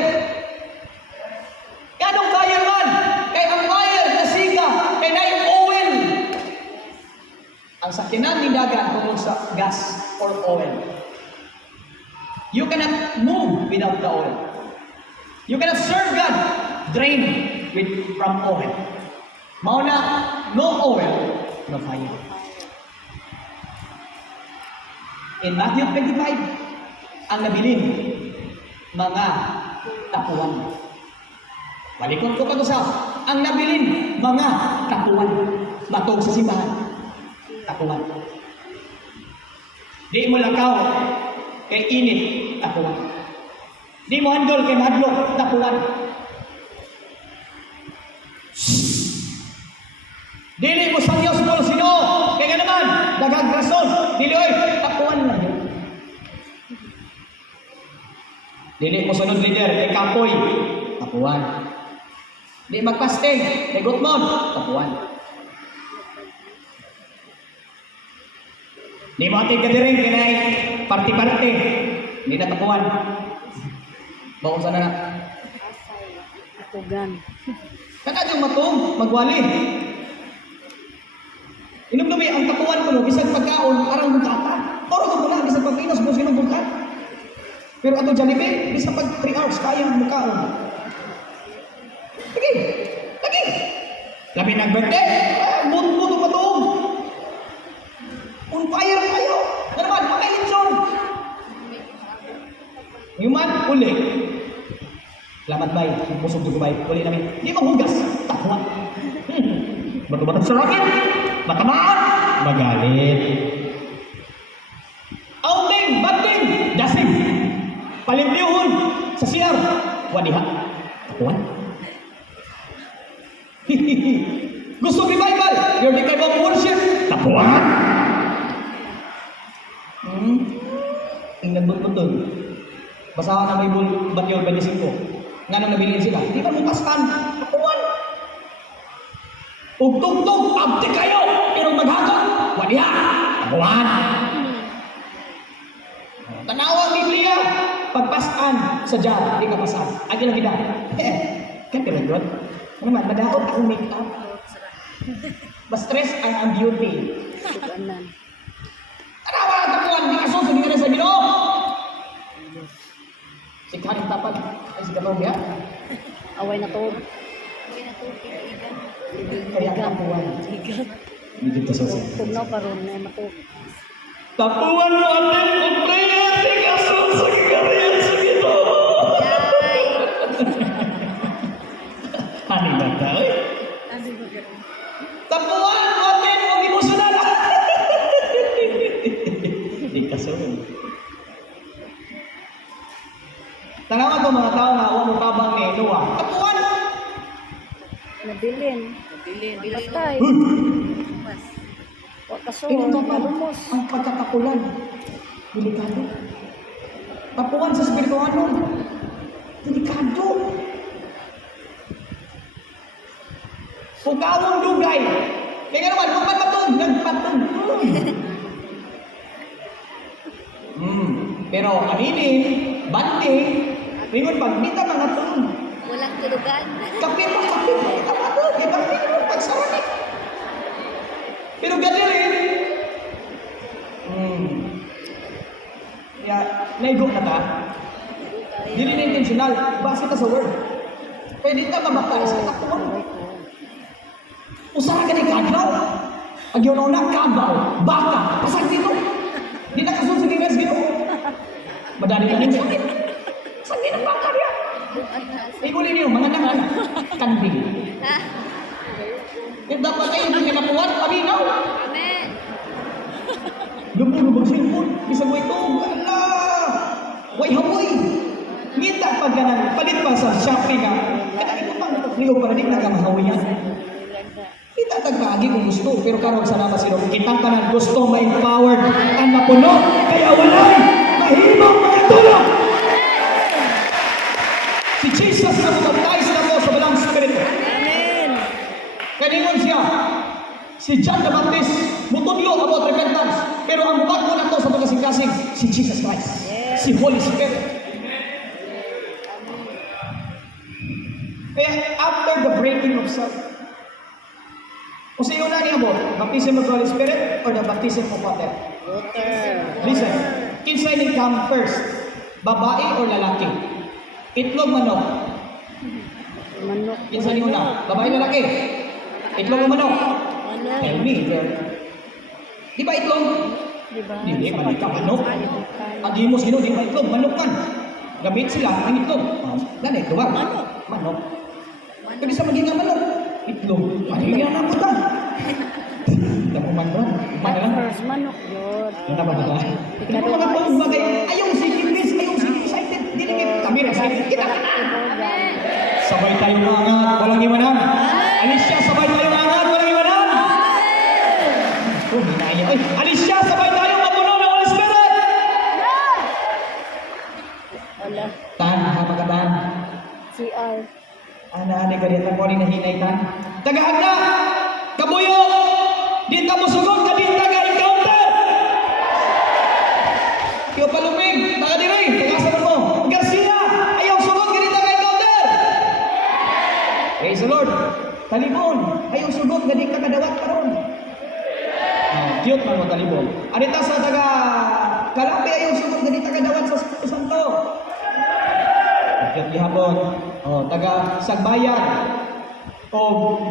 Ganong fire man? Kay ang fire na siga, kay na oil. Ang sakinan ni dagat tungkol sa gas or oil. You cannot move without the oil. You cannot serve God drained from oil. Mauna, no oil, no fire. In Matthew 25, ang nabilin, mga tapuan. Balikon ko pag-usap. Ang nabilin, mga kapuan. Matog sa simbahan. Kapuan. Di mo lakaw kay init, tapuan. Di mo handol kay madlok, tapuan. Dili mo sa Diyos mo sino, kaya nga naman, dagang rason, dili oy, tapuan lang yun. Dili mo sunod leader, kay kapoy, tapuan. Di magpasting, kay gutmon, tapuan. Di mo ating kadiring, kinay party-party, hindi na tapuan. Baon sana na. Tugan. Kanadyong matong, magwali. Inumdumi ang tapuan ko no, bisag pagkaon, arang bukata. Toro ko muna, bisag pagpinos, mo sinong bukat. Pero ato Jollibee, bisag pag 3 hours, kaya ang bukaon. Lagi, lagi. Labi ng birthday, buto pa to. On fire kayo. Ano naman, makailitsyon. Human, uli. Lamat bay, pusog ko bay, uli namin. Di manghugas, tapuan. Bato-bato sa langit, matamaan, magalit. Outing, banding, dasing. Palimpiyuhon, sa siyar, wadiha, tapuan. Gusto revival, you're the kind of worship, tapuan. Ang nagbutbutol. Basahan na may Batyo 25. Nga nang nabilin sila. Di ba mupaskan? Tapuan. Ugtugtog, abdi kayo, pero maghaga. Wadiha, tapuan. Tanawa ang Biblia. Pagpaskan sa jar, di ka pasan. Agi lang kita. Kan pero yun. Ano man, madaot ang make-up. Ba-stress ang beauty. Tuganan. Tanawa ang tapuan, di ka susunod ka na sa Ginoo. Si Karin tapat, ay si Katong ya. Away na to. Kaya ang tapuan. Higan. Hindi kita susunod. Tugnaw pa ron na mato. Tapuan mo atin kung prayer, di ka susunod ka rin sa Ginoo. Ano ba tayo? Tapuan mo atin kung di mo sunod. Di ka susunod. Tanawan ko mga tao na huwag mo tabang ni Noah. Tapuan! Nabilin. Patay. Wa kaso. Pinagkapan Lumos. ang pagkakapulan. Delikado. Tapuan sa spirituano. Delikado. Pugawang dugay. Kaya nga naman, magpatong, nagpatong. Pero aminin, banting, ringon pagmita mga tulong. Walang tulugan. Kapit mo, tama to, banting mo, pagsaranik. Pero ganyan rin. Kaya, naigo na ta. Dili na intentional, base ta sa word. Pwede ta mamatay sa tapuan. Usara ka ni kagaw. Ang yun na kabaw, baka, pasag dito. Di na kasunod ni Res Ginoo. Madali ka rin sakit. Sakit ang baka niya. Ikunin niyo, mga naman. Kanding. If dapat kayo hindi kinapuan, paminaw. Amen. Lumulubog silpon. Bisa mo ito. Ala! Way hawoy. Ngita pag ganang palit pa sa Shopee ka. Kaya ito pang nilog para di nagkamahawoy yan. Kita tagkagi kung gusto. Pero karon sa naman sino. Kitang kanan gusto ma-empowered ang mapuno. Kaya walay mahimong mga tulong. Si Jesus na bumabtais na mo sa balang spirito. Amen. Kaningon siya, si John the Baptist, mutudlo about repentance. Pero ang bago na to sa pagkasing-kasing, si Jesus Christ. Yes. Si Holy Spirit. Kaya after the breaking of self, kung sa iyo na niya mo, baptism of the Holy Spirit or the baptism of water? Water. Listen, kinsa ni come first? Babae or lalaki? Itlog manok. Manok. Kinsa ni una? Babae lalaki? Itlog o manok? Manok. Tell me, girl. Di ba itlog? Diba? Hindi, mali ka manok. Adi mo sino, di ba itlog? Manok kan. Gamit sila ang itlog. Ganit, diba? Manok. Manok. Kaya sa maging manok. Itlog. Pahinga na po ta. Kita mo man, bro. Kumain na lang. First manok yun. Ano ba ba? Ano ba mga pang bagay? Ayaw si Chris, ayaw si excited. Dili kay kami na excited. Kita ka na. Sabay tayong angat, walang iwanan. Alicia, sabay tayong angat, walang iwanan. Oh, hinaya. Ay, Alicia, sabay tayong mapuno ng Holy Spirit. Wala. Tan, hamagadan. CR. Ana, ganito ko rin nahinay tan. Tagahan na! Kabuyo! Dito mo sugod ka din taga-encounter! Iyo palumig! Taga-diray! Tagasan mo! Garcia! Ayaw sugod ka din taga-encounter! Praise the Lord! Talibon! Ayaw sugod ka din kakadawat pa ron! Cute man mo talibon. Anita sa taga-Kalambi ayaw sugod ka din taga-dawat sa Espiritu Santo! Cute gihapon. Taga Sagbayan o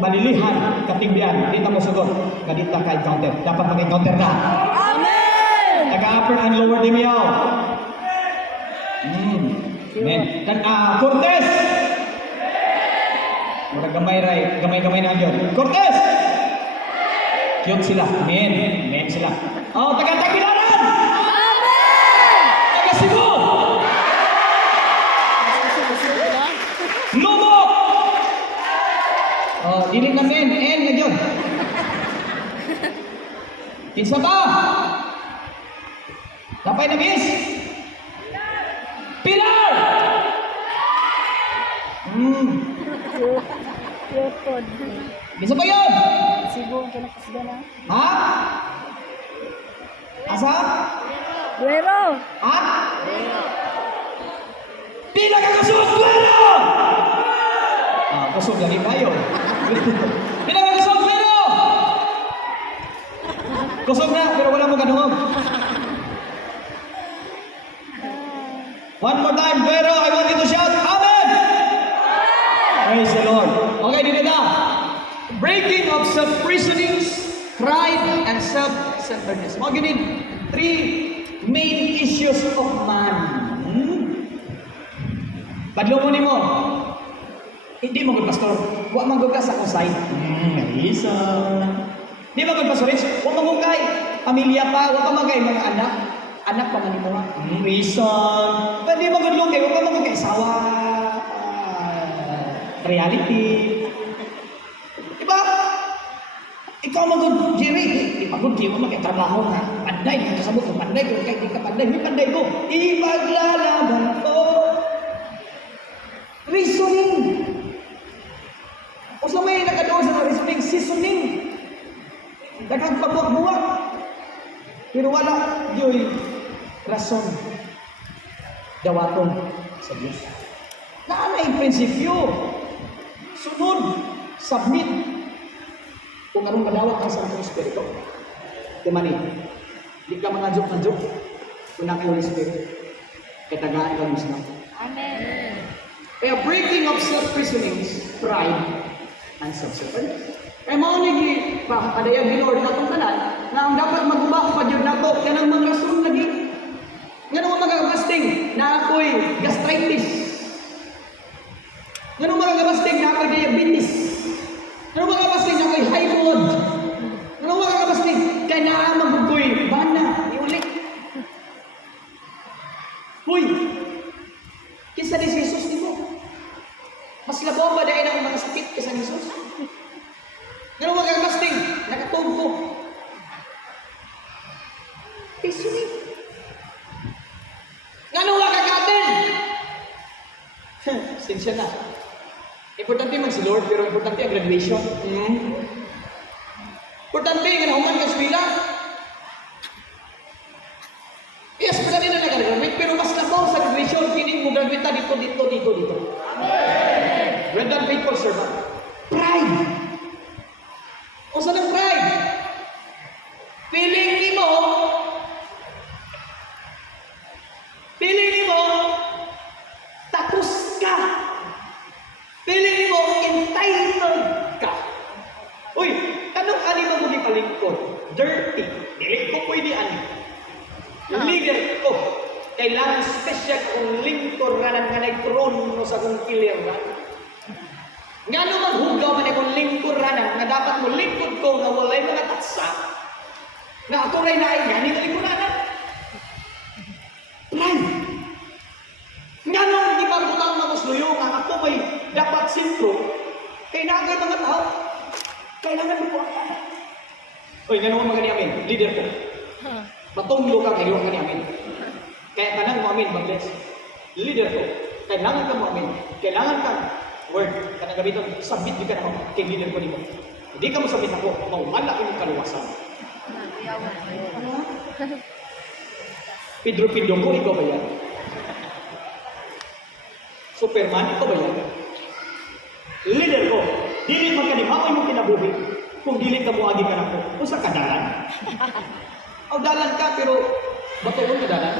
Malilihan, Katigbian, dito mo sugod. Kadita ka encounter. Dapat mag-encounter na. Amen! Taga Upper and Lower Dimiao. Amen. Cortez. Mura gamay na yun. Cortez! Cute sila. Amen. Amen sila. Taga Tagbilaran! Taga Cebu! Lumok! Dili na men, en na yun. Kinsa ba? Lapay na bis? Pilar! Yukod. Kinsa ba yun? Sibo ang kinakasda na. Ha? Asa? Guero! Ha? Pila ka kusog, Guero! Kusog lagi tayo. Pila ka kusog, Guero! Kusog na, pero wala mo kanungog. One more time, Guero, I want you to shout, Amen! Praise the Lord. Okay, dito na. Breaking of self-reasonings, pride, and self-centeredness. Mga ganun, three main issues of man. Badlo mo ni mo. Hindi mo good pastor. Wa man gud ka sa kusay. Isa. Di ba good pastor? Wa man gud kay pamilya pa, wa pa magay mga anak. Anak pa man mo. Isa. Pero di mo gud lugay, wa pa man gud kay sawa. Reality. Diba? Ikaw magod, Jerry, di pagod, di mo magkatrabaho na. Panday, di ka sabot, panday, kung di ka panday, may panday ko. Ipaglalaban ko. Reasoning. O sa may nakadoon sa reasoning, seasoning. Nagkagpabuak-buak. Pero wala, yun, rason. Dawaton sa Diyos. Naanay prinsipyo. Sunod, submit. Kung anong madawat ang Santo Espiritu. Kumani, di ka mga joke. Kung na Holy Spirit, kaya tagaan ka mo. Amen! Kaya breaking of self-reasonings, pride, and self-centeredness. Kaya maunigi, padayan ni Lord na itong tanan, na ang dapat magubak pa dyan na ito, yan ang mga rason lagi. Nga naman magagabasting na ako'y gastritis. Nga naman magagabasting na ako'y diabetes. Nga naman magagabasting na ako'y high blood. Nga naman magagabasting kaya naamag ko'y bana, iulit. Uy! Kisa ni Jesus di mo. Mas labaw ba dahil ang mga sakit kisa ni Jesus? Ganun magagabasting, nakatungko. Reasoning. Ganun magagatin. Sinsya na. Importante man si Lord, pero importante ang graduation. Importante nga nahuman ka swila. Yes, pwede na nag-graduate, pero mas labaw sa graduation, kining mo graduate dito. When that faithful servant. Pride. O saan ang pride? Feeling mo, takus ka. Feeling mo, entitled ka. Uy, kanong anima mo di palingkod? Dirty. Dili ko pwede ani. Leader ko. Kailangan special kung lingkod nga nang kanay trono sa kong kilir. Nga naman hugaw man akong lingkod ranan, nga dapat mo lingkod ko nga walay mga tatsa, na ako rin na ay nga nito lingkod ranan. Pride. Nga nung ipagutang na musluyo nga ako may dapat sintro, kay nagay mga tao, kailangan mo po ang tanan. Uy, nga naman mga amin, leader ko. Matunglo ka kayo ang amin. Kaya kanang mo amin, mag-bless. Leader ko, kailangan ka mo amin. Kailangan ka, word, kanang gamiton, submit di ka na ako, kay leader ko nimo. Hindi ka mo submit ako, mawala ko yung kaluwasan. Pedro ko, ikaw ba yan? Superman, ikaw ba yan? Leader ko, dili magkanimakoy mo kinabuhi kung dili ka mo agi ka na ko. Kung sa kadalan? O dalan ka, pero batuon ka dalan?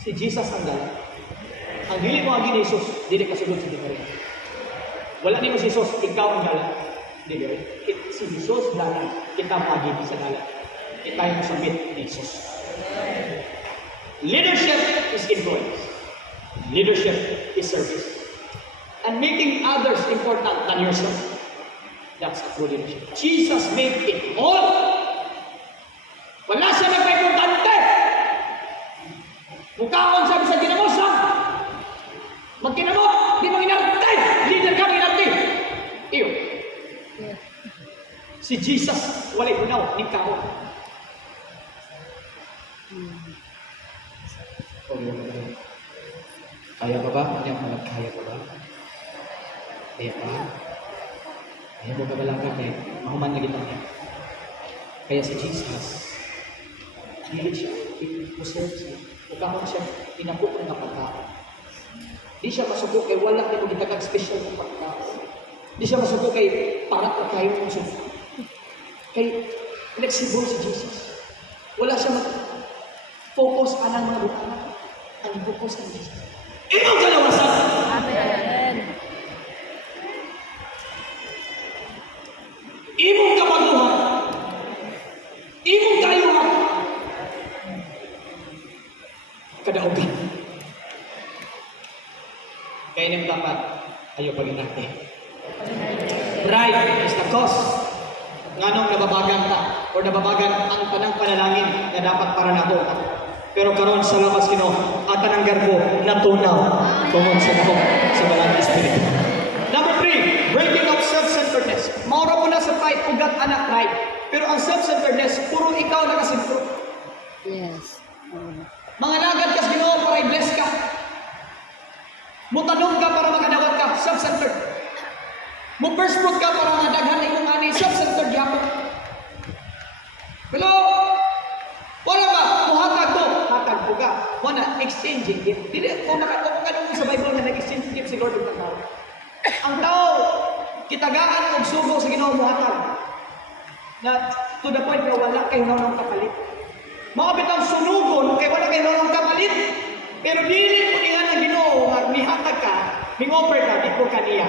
Si Jesus ang dalan. Ang dili mo agi ni Jesus, dili ka sunod sa dinari. Wala ni mo si Jesus, ikaw ang dalan. Dili rin. Si Jesus dalan, kita mo agi sa dalan. Kita yung sabit ni Jesus. Leadership is influence. Leadership is service. And making others important than yourself. That's a true leadership. Jesus made it all. Wala siya nagpapimportante. Mukhaon sabi sa ginamosan. Magkinamot, di manginarte. Leader ka, manginarte. Iyo. Si Jesus, walay punaw, ni kao. Kaya pa ba? Kaya pa ba? Kaya pa? Kaya mo ba lang kami? Mahuman na kita niya. Kaya si Jesus, hindi siya, inuserve siya. Pagkakot siya, pinapok ng pagkaon. Di siya masuko kay wala kayo gitagag special ng pagkaon. Di siya masuko kay para pa kayo ng suko. Kay flexible si Jesus. Wala siya mag-focus anang mga bukana. Ang focus ang Jesus. Imong kalawasan! Amen. Imong kabaguhan! Imong kaayuhan! Kadaugan. Kaya nang dapat, ayaw pa rin natin. Pride is the cause. Nga nung nababagan ka, o nababagan ang tanang panalangin na dapat para nato. Pero karon salamat sa Ginoo, at tanang garbo natunaw tungod sa Ginoo sa Banal na Espiritu. Number 3, breaking up self-centeredness. Maura po na sa pride, ugat anak pride. Pero ang self-centeredness, puro ikaw nakasentro. Yes. Mga nagad ka sa Ginoo para i-bless ka. Mutanong ka para makadawat ka, self-centered. Mu-first fruit ka para madaghan na imong ani, self-centered yapon. Hello? Wala ba? Muhatag to. Hatag po ka. Wala, exchanging gift. Dili, kung nakatong sa Bible na nag-exchange gift si Lord ng tao. Ang tao, kitagaan og sugo sa Ginoo muhatag. Na to the point na wala kayo ng kapalit. Mga bitang sunugon, kay wala kayo ng kapalit. Pero dili mo ingan ang Ginoo nga mihatag ka, ming-offer ka, di ko kaniya.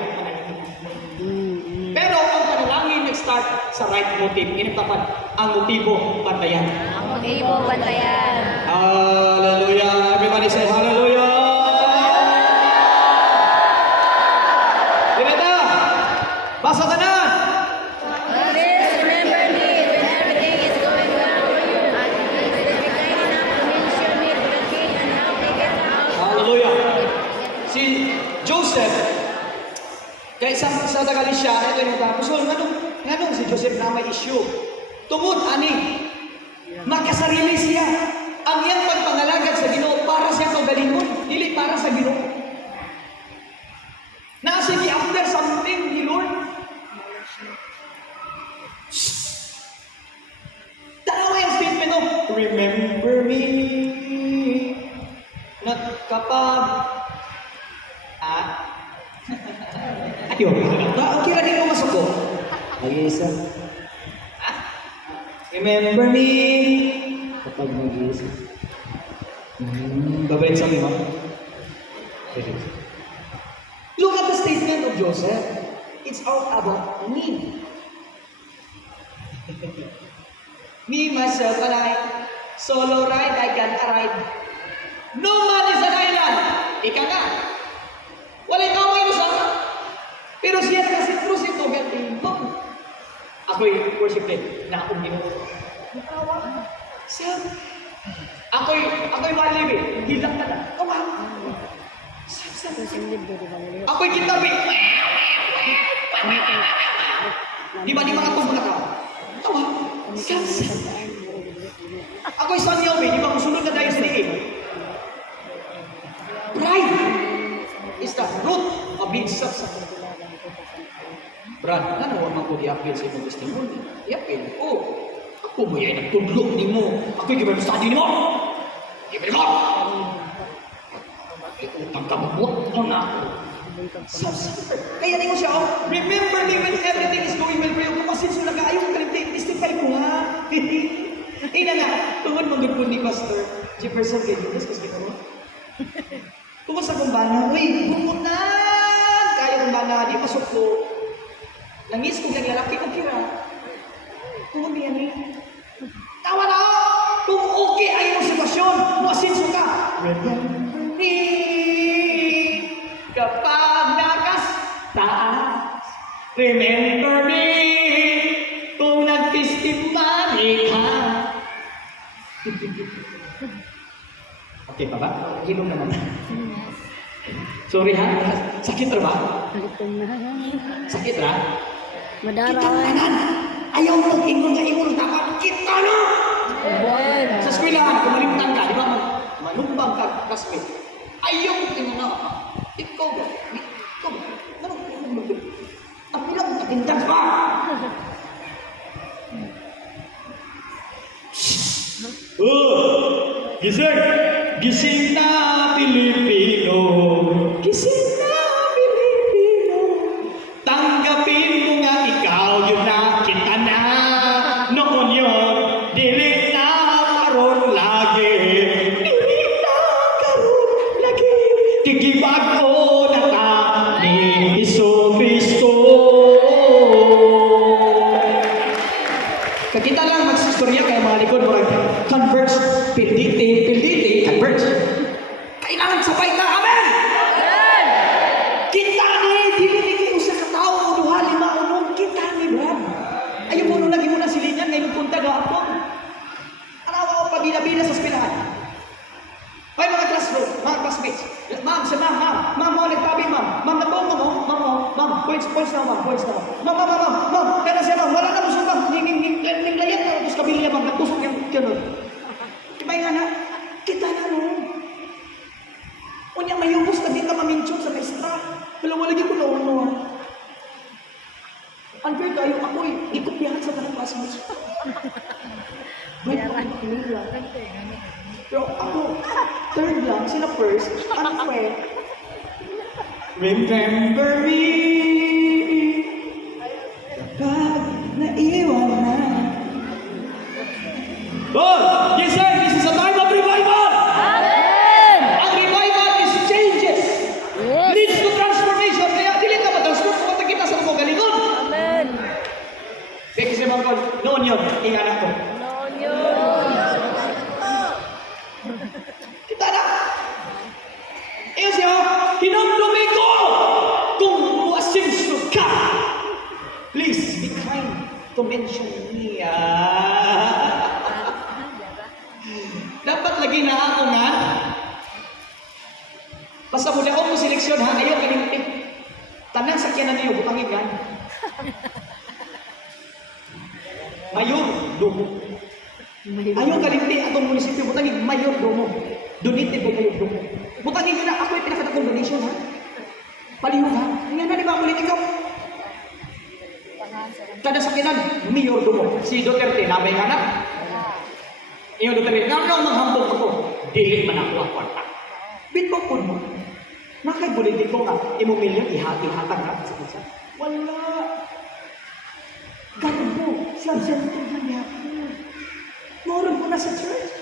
Pero ang panalangin nag-start sa right motive. Initapan ang motibo bantayan. Ang motibo bantayan. Hallelujah! Everybody say hallelujah! Dinata! Basa ka na! Always remember me when everything is going well for you. Be kind enough to mention me to the king and how they get out. Hallelujah! Si Joseph, kaya sa tagali siya, ito yung tapos, nganong si Joseph na may issue. Tungod, ani, makasarili siya. Ang iyang pagpangalagad sa Ginoo para siya magalingon, dili para sa Ginoo. Sige, after something, ni Lord, tanawa yung statement of, remember me, not kapag, ayun, okay na din ko masuko. Mag-iisa. Remember me. Kapag mag-iisa. Babalik sa lima. Look at the statement of Joseph. It's all about me. Me, myself, and I. Solo ride, I can ride. No man is an island. Ika nga. Wala ikaw ngayon sa Ako'y worship leader na akong Ginoo. Sir, ako'y malibig, hilang na lang. Tawa. Sir, ako'y kitabi. Di ba mga tubo na tao? Tawa. Sir, ako'y sanyaw, di ba musunod na tayo sa diin? Pride is the root of being self-sufficient. Brad, ano naman ko i-appeal sa imong testimony? I-appeal ko. Ako mo yan nagtudlok ni mo. Ako'y gibay mo sa atin ni mo. Gibay mo! Bakit utang ka mo? Ano na ako? Self-sufficient. Kaya niyo siya, remember me when everything is going well for you. Kung masin sila ka, ayaw kalimtin, testify ko ha. Ina nga, tungod mong po ni Pastor Jefferson kay Judas, kasi kita mo. Tungod sa kumbana, uy, bumunan! Kaya kumbana, di pasok ko. Nangis kung naglalaki ko kira. Kung hindi yan eh. Tawa na! Kung okay ay yung sitwasyon, masinso ka. Remember me kapag nakastaas. Remember me kung nagtistimani ka. Okay pa ba? Hilong naman. Sorry ha? Sakit ra ba? Sakit ra? Kita kanan. Ayaw mo ingon nga ingon dapat kita na. Sa eskwelahan, kung malimutan ka, di ba? Manumbang ka, classmate. Ayaw mo ingon na. Ikaw ba? Ikaw ba? Tapi lang, natindas ba? Gising! Gising na Pilipino! Gising na Pilipino! Tanggapin mo nga ikaw yun na kita na. Noon yun, dili na karon lagi. Dili na karon lagi. Kikibag-o na ta ni Jesucristo. Kakita lang magsistorya kaya mga likod converge, pilditi, converge. Kailangan sabay na, amen! Kita ni, dili kayo sa katao, duha, lima, unong, kita ni, Brad. Ayaw mo nung lagi mo na silingan, ngayon punta na ako. Anawa ko pabila-bila sa eskwelahan. Ay, mga classroom, mga classmates. Ma'am, ma'am, mo nagtabi, ma'am. Ma'am, nabong mo, ma'am, points na, ma'am. Ma'am, kaya siya, ma'am, wala na mo siya, ma'am. Ninglayat na, tapos kabili niya, ma'am, nagtusok yung ganun. May nga na, kita na no. Unya may ubos na di ka maminchon sa maestra. Wala lagi ko na uno. Unfair kayo, ako'y ikopyahan sa kanang classmates. Pero ako, third lang, sila first, unfair. Remember me kapag naiwan na. Oh, yes sir, this is a time of revival. Amen! Ang revival is changes. Yes! Leads to transformation. Kaya dili ka ma-transform kung kita sa mga galingon. Amen! Kaya kasi mga kon, noon yun, inganak ko. Noon yun! Kita na. Iyo siya, kinamdumi ko kung muasinso ka. Please be kind to mention me. Dapat lagi na ako nga. Basta mo daw mo seleksyon ha, ayaw kalimtik. Tanang sakyanan niyo, butangin yan. Mayor, domo. Ayaw kalimtik atong munisipyo, butangin, mayor, domo. Donate po mayor, domo. Butangin ko na, ako yung pinakatakong donation ha. Palihog ha. Ngayon na di ba ulit ikaw? Kada sakyanan, mayor, domo. Si Duterte, nabay nga na. Iyo Duterte, nga manghambog ako. Dili man ako ang kwarta. Bitbok po mo. Nakay politiko nga, imumilyon, ihati-hatang na sa bansa. Wala. Ganun po, self-centered na niya. Moron po na sa church.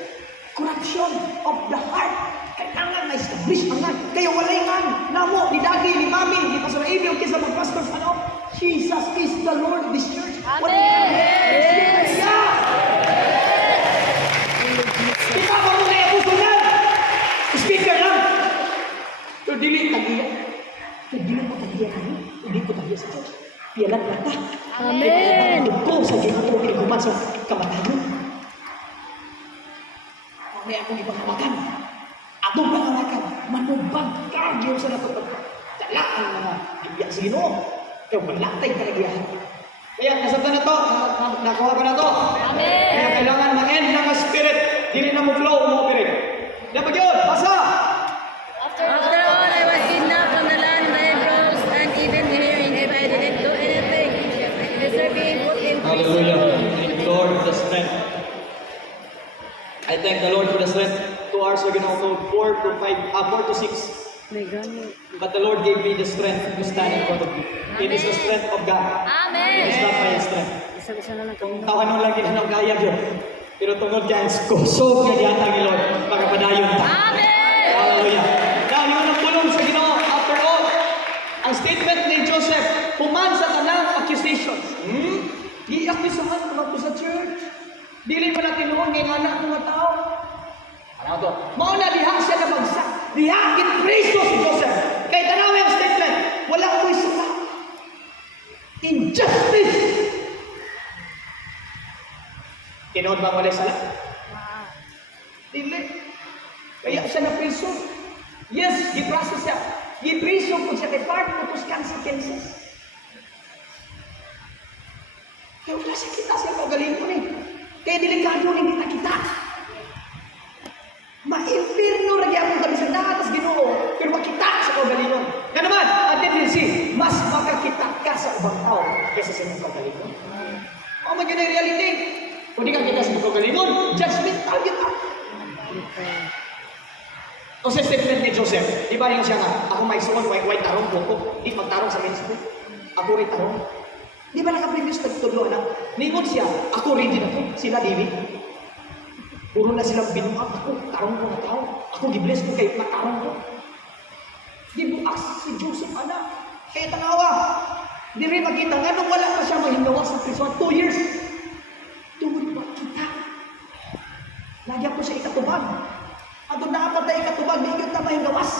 Corruption of the heart. Kailangan na-establish ang nga. Kaya walay nga. Namo, ni Daddy, ni Mami, ni Pastor Amy, o kisa mag-pastors, ano? Jesus is the Lord of this church. Amen! Yes! Kita mo muna yung puso na! Speaker lang! Pero dili tagiya. Pero dili ko tagiya kami. Hindi ko tagiya sa church. Pialat na ta. Amen. Tugko sa Ginoo iguman sa kamatayon. May akong ipangawakan. Atong pangawakan, manubag ka Diyos sa nato. Dalaan mga ibiya sa Ginoo. Kaya malatay ka nagyahan. Kaya kasabta na to, nakuha pa na to. Amen. Kaya kailangan ma-end ng spirit. Dili na mo flow, mo operate. Dapat yun, basa! After all, I was kidnapped from the land by bronze and even hearing if I didn't do anything. Deserve being put in prison. Hallelujah. Thank the Lord for the strength. I thank the Lord for the strength. 2 hours we're gonna go 4 to 6. May gani. But the Lord gave me the strength to stand in front of you. It is the strength of God. It is Amen. not my strength. Isa-isa na lang Kung kami. tawanon lang din ang kaya yun. Pero tungod kaya kusog nga dihatang ni Lord. Magkapadayon ta. Amen. Hallelujah. Dahil yun ang pulong sa Ginoo. After all, ang statement ni Joseph, puman sa tanang accusations. Di-accusahan ko sa church. Dili pa natin noon ngayon anak mga tao. Ano to? Mauna diha siya na bagsak. Diha gitreso si Joseph. Kay tanaw ang statement, wala ko isa. Injustice. Tinood ba wala sala? Dili. Kaya siya na priso. Yes, gipraso siya. Gipriso po siya kay part of those consequences. Kaya wala siya kita sa kagaling ko ni. Kaya delikado ni kita. Ma-infirno na gyapon kami sa datas Ginoo, pero makita sa kagalingon. Nga naman, ang tendency, mas makakita ka sa ubang tao kaysa sa iyong kagalingon. O man yun ang reality. Kung di ka kita sa iyong kagalingon, judgmental yun ka. O sa statement ni Joseph, di ba rin siya nga, ako may suon, white tarong ko, di magtarong sa ministry. Ako rin tarong. Di ba naka-previous nagtulo na, ningon siya, ako rin din ako, sila David. Puro na silang binuhat ako, tarong ko na tao. Ako gibless ko kay matarong ko. Gibuak si Joseph, anak. Kaya tanawa. Di rin makita, nga nung wala na siya mahingawa sa prison, 2 years. Tungod makita. Lagyan ko siya ikatubag. At kung nakapatay ikatubag, di ikot na mahingawas.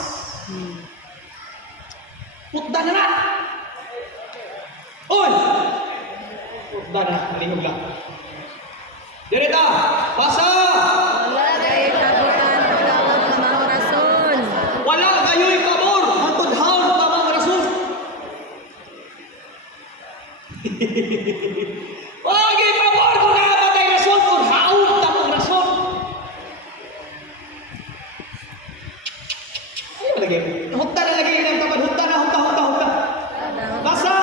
Putda na na! Oy! Putda na, malingog lang. Direta! Basa! Wala kay kabutan pagtawag ka mga rason. Wala kayo'y pabor! Matudhaw ka mga rason! Wag yung pabor kung nakapatay rason! Tudhaw ka mga rason! Ano lagi? Hukta na lagi ng kapal. Hukta na, hukta. Basa!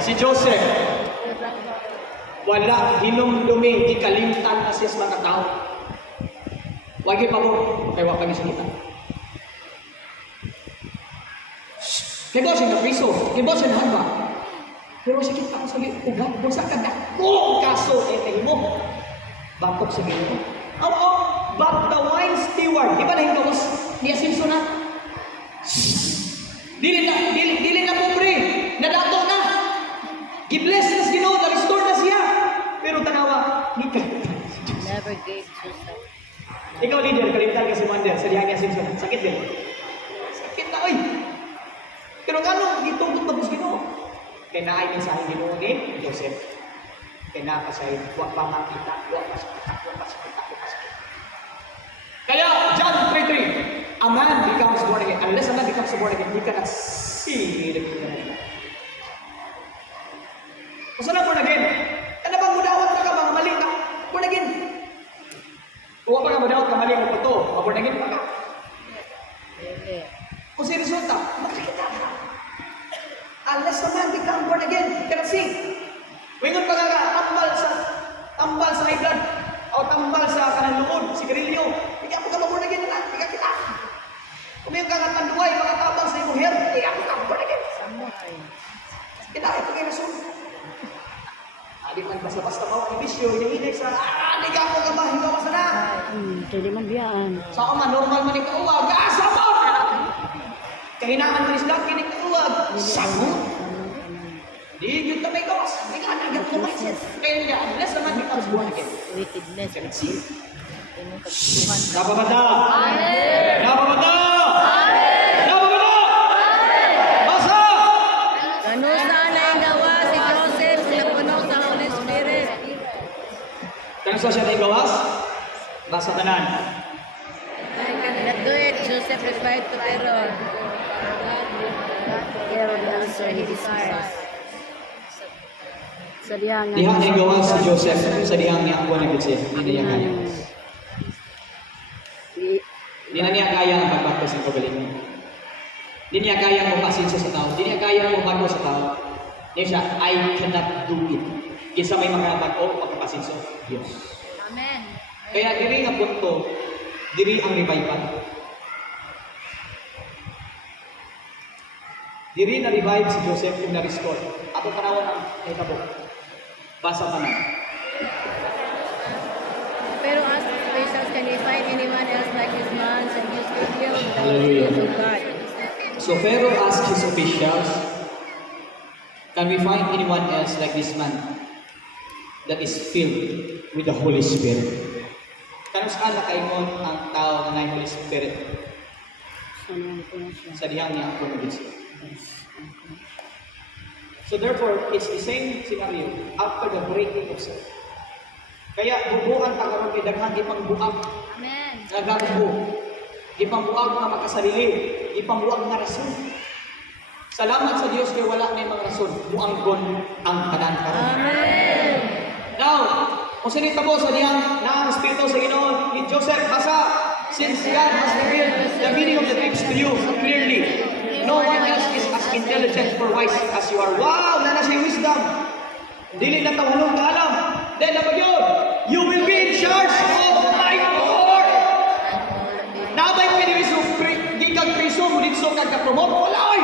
Si Joseph, wala hinumdumi, ikalimtan na siya sa mga tao. Wagi pa mo, kaya wag kami sakita. Kaya ba siya na priso? Kaya ba siya na hanba? Pero sakit ako sa ugat, kung sa kadako kaso, mo, bakot sa Ginoo. Oo, but the wine steward, di ba na hindi mas niya sinso na? Dili na pobre, nadato na. I-bless na si Ginoo, na-restore na siya. Pero tanawa, ni ka. Never gave Joseph. Ikaw, leader, kalimtan ka si Wander, sa diyan niya sinso. Sakit din. Sakit na, oy. Pero gano'n, gitungkot na po si Ginoo. Kaya naay mensahe Ginoo ni Joseph. Kaya nakasayin, huwag pa makita, huwag pa sakita. Kaya, John 3:3, a man becomes born again. Unless a man becomes born again, he cannot see the kingdom of God. Kung saan born again? Ano bang mudawat ka mga mali ka? Born again. Kung ka mudawat ka mali mo po ito, born again pa ka. Kung si resulta, makikita ka. Unless a man become born again, he cannot see. Wingon pa ka, tambal sa high blood, o tambal sa kanang lungod, sigarilyo. Hindi ako ka born again na, hindi ka kita. Kung yung kangatanduay, mga tabang sa iyong hair, hindi ako ka born again. Kita, ito kayo nasunod. Di man basta-basta mo ang bisyo, yung hinay sa, di ka ako ka ba, hindi ako sana. Pwede man biyaan. Sa man, normal man yung kauwag, sabon! Kahinaan mo isla, kinig kauwag, sabon! Di yun tamay kawas, di ka nagat mo mindset. Kaya nga, unless naman becomes born again. Wickedness. Can see? Inong kagsuhan. Napamata! Amen! Napamata! Amen! Napamata! Ano sa siya na igawas? Basa tanan. I cannot do it. Joseph replied to Pharaoh. Here the answer he desires. Sa diyang Diha na igawas si Joseph sa dihang niya ako na gutsi. Hindi niya kaya. Hindi na niya kaya ang pagbatos ng kagalingan. Hindi niya kaya ang mapasinso sa tao. Hindi niya kaya ang mabago sa tao. Niya siya, I cannot do it. Kisa may makabag o magpasinso. Diyos. Amen. Kaya diri nga punto, diri ang revival. Diri na revive si Joseph kung na-restore. Ato panawon ang nakabok. Basa pa na. Pero ask the officials, can we find anyone else like this man that used to heal the Hallelujah. Spirit of God? So Pharaoh asked his officials, can we find anyone else like this man that is filled with the Holy Spirit? Kanus ana kaingon ang tao na may Holy Spirit sa dihang niya ako nabisi. So therefore, it's the same scenario after the breaking of sin. Kaya bubuan ta karon kay daghang ipangbuak, Amen. nagabuo. Ipangbuak nga makasarili, ipangbuak nga rason. Salamat sa Dios kay wala na mga rason muanggon ang tanan karon. Amen. Now, kung sinitabo sa diyang na ang Espiritu sa Ginoo ni Joseph, basa, since God has revealed the meaning of the dreams to you clearly, no one else is as intelligent or wise as you are. Wow! Na siya wisdom. Dili na tawalong ka alam. Then, dapat yun, you will be in charge of my Lord. Nabay piniwiso, gikag priso, munitso kag kapromote, wala oy!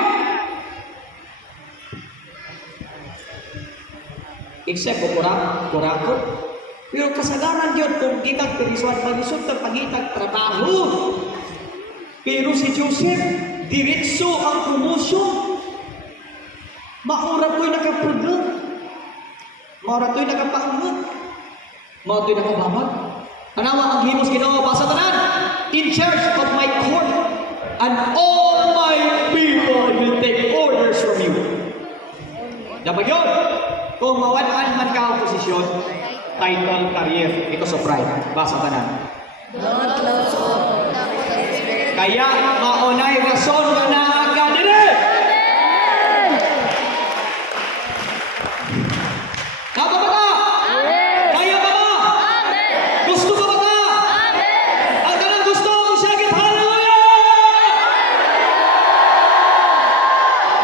Except ko kurako. Pero kasagaran yun kung gitag perisuan pagusod ng pagitag trabaho. Pero si Joseph, diretso ang promotion. Maura ko'y nakaproduct. Maura ko'y nakapaunod. Maura ko'y nakababag. Anawa ang himos Ginoo basa tanan. In charge of my court, and all my people will take orders from you. Dapat yun. Kung mawalan man ka ang posisyon, title, career, ito sa pride. Basa tanan. Don't lose hope. Kaya maunay rason nga naa ka dili. Napa ba ka? Kaya ba ka? Gusto ka ba ka? Ang kanang gusto mo siya git hallelujah!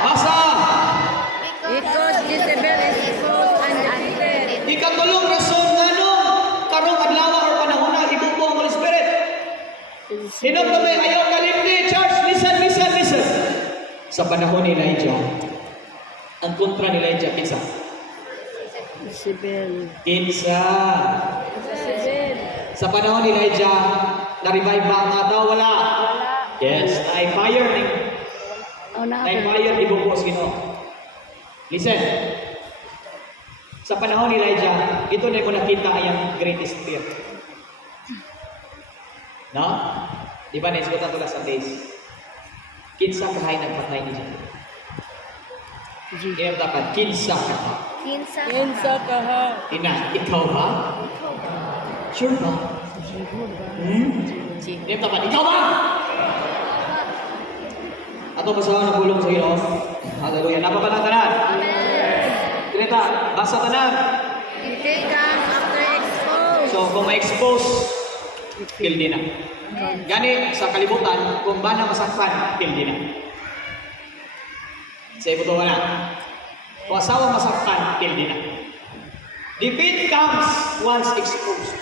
Basa! Because Jezebel is false and unfair. Ikatulong rason nga nung karong adlaw or panahon na ibuko ang Holy Spirit. Hinom na may ayaw kalimni, church, listen. Sa panahon ni Elijah, ang kontra ni Elijah, kinsa? Jezebel. Kinsa. Sa panahon ni Elijah, na-revive ba ang mga tao? Wala. Yes, na-fire ni Oh, na. na-fire ni Bubos Ginoo. Listen. Sa panahon ni Elijah, ito na ko nakita ay ang greatest fear. No? Di ba naisgutan ko lang sa days? Kinsa kahay nagpatay ni Jezebel? Kaya dapat, kinsa ka. Kinsa ka ha? Ina, ikaw ba? Sure ba? Kaya dapat, ikaw ba? Ato basahan na bulong sa Ginoo. Hallelujah. Napapalang tanan. Kinita, basa tanan. It comes after expose. So, kung ma-expose, kill din na. Gani, sa kalibutan, kung ba na masaktan, kill din na. Sa ibo to wala. Kung asawa masaktan, kill din na. Defeat comes once exposed.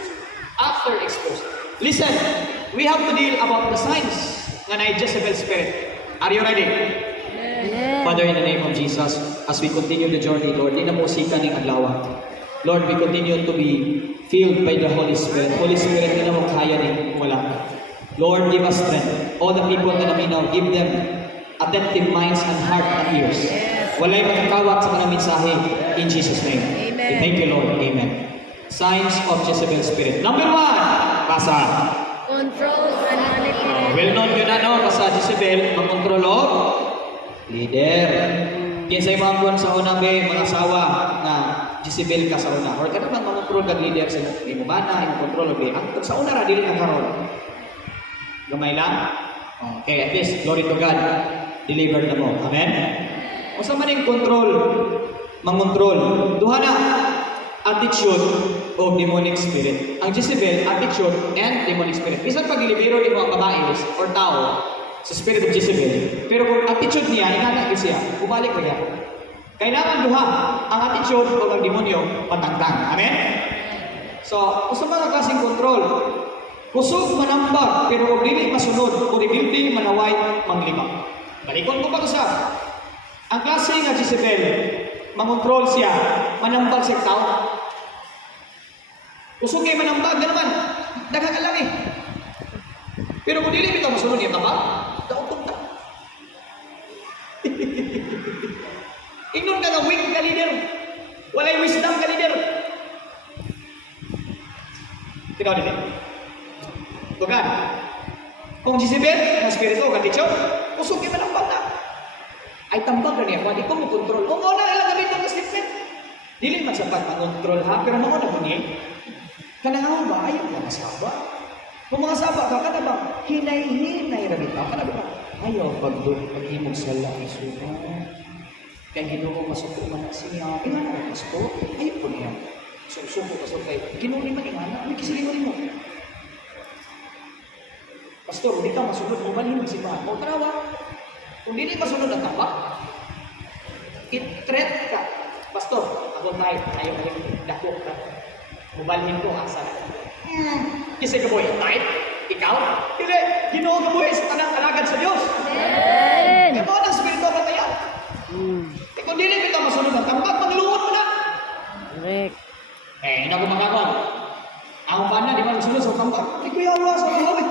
After exposed. Listen, we have to deal about the signs nga na Jezebel spirit. Are you ready? Yes. Father, in the name of Jesus, as we continue the journey, Lord, di na mo sika ng adlaw. Lord, we continue to be filled by the Holy Spirit. Holy Spirit, di na mo kaya ni wala. Lord, give us strength. All the people na naminaw, give them attentive minds and heart and ears. Walay makakawat sa mga mensahe. In Jesus' name. Amen. We thank you, Lord. Amen. Signs of Jezebel spirit. Number 1, basa. Control and manipulate. Well known yun na, no? Basta Jezebel, magkontrol o leader. Kinsay mga sa unang mga asawa na Jezebel ka sa una. Or ka naman mamontrol kag leader sa imo bana, imo control og ang sa una ra dili ka karon. Gamay lang. Okay, at least glory to God. Delivered na mo. Amen. Unsa man ning control, mangontrol. Duha na attitude o demonic spirit. Ang Jezebel, attitude and demonic spirit. Bisan pag ilibero nimo ang babae or tao sa spirit of Jezebel, pero kung attitude niya, inana siya, ubalik ra yan. Kailangan duha, ang attitude o ang demonyo, patangtang. Amen? So, kung sa mga klaseng control, kusog manambag, pero kung dili masunod, o rebuilding manaway, manglima. Balikon ko pa sa ang klase nga Jezebel, mangontrol siya, manambag siya tao. Kusog kayo manambag, gano'n daghang alam eh. Pero kung dili bitaw masunod niya tabag, daotong ta. Ingnon ka nga weak ka leader. Walay wisdom ka leader. Tinaw din. Tugan. Kung Jezebel, ang spirito, kanditsyon, kusog kayo manambag na. Ay tambag na niya, wadi ko mo kontrol. Kung una, ilang gabi ng statement. Dili man sa pag-control ha, pero mga na bunyi. Kanang ba, ayaw na masaba. Kung mga saba ka, kada ba, hinay-hinay rabita, kada ba, ayaw pag-imog sa lahi kaya ginoo masuko man siya, ingana na pasto, ayaw po niya. Susuko pasto kay, ginoo ni man ingana, may kisilingon mo. Pastor, hindi ka masunod, mo balhin si ba? O tarawa, kung hindi masunod ang tapak, it-threat ka. Pastor, ako tayo, ayaw ka rin, dakok ka. Mubalhin ko, asa na. Kasi ka boy, right? Ikaw? Hindi, ginoo ka boy sa tanang alagad sa Diyos. Amen. Ikaw ang spirito ka tayo. Kung dili kita masunod ang tambag, maglungon mo na. Correct. Ina ko magkakon. Ang bana, di ba masunod sa tambag? Ay, kuya Allah, sa Allah.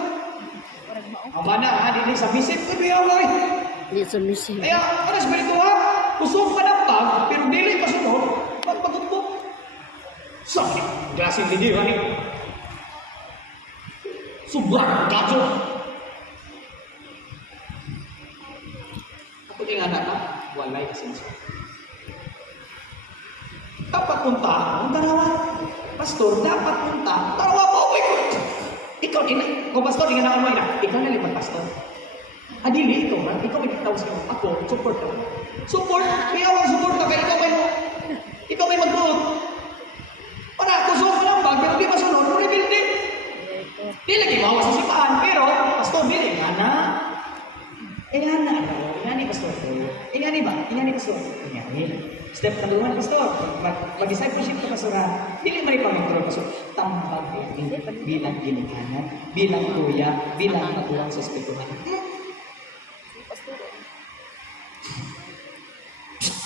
Ang bana, di sa visit, ay, kuya Allah. Hindi submissive. Kaya, ano spirito ha? Kusog ka ng pag, pero dili masunod, pagpagod mo. Sorry, klaseng hindi, hani. Sobrang gajo. Ako din anak ka, walay kasenso. Dapat punta, ang tarawa. Pastor, dapat punta. Tarawa po, oh my God. Ikaw, kung pastor, hindi nga naman na. Ikaw na lipat, pastor. Adili, ikaw na. Ikaw may kitawag sa'yo. Ako, support ka. Support? Kaya ako support ka. Kaya ikaw may magbuot. Para, kusog ka lang bag, pero di masunod, rebuilding. Di lagi mawa sa sipahan, pero, pastor, di nga na. Ingani, pastor. Ingani ba? Ingani, pastor. Ingani. Step number 1, pastor. Mag-discipleship ka, pastor. Dili man ipang-control, pastor. Tambag bilang ginikanan, bilang kuya, bilang matulang sa espirituhan.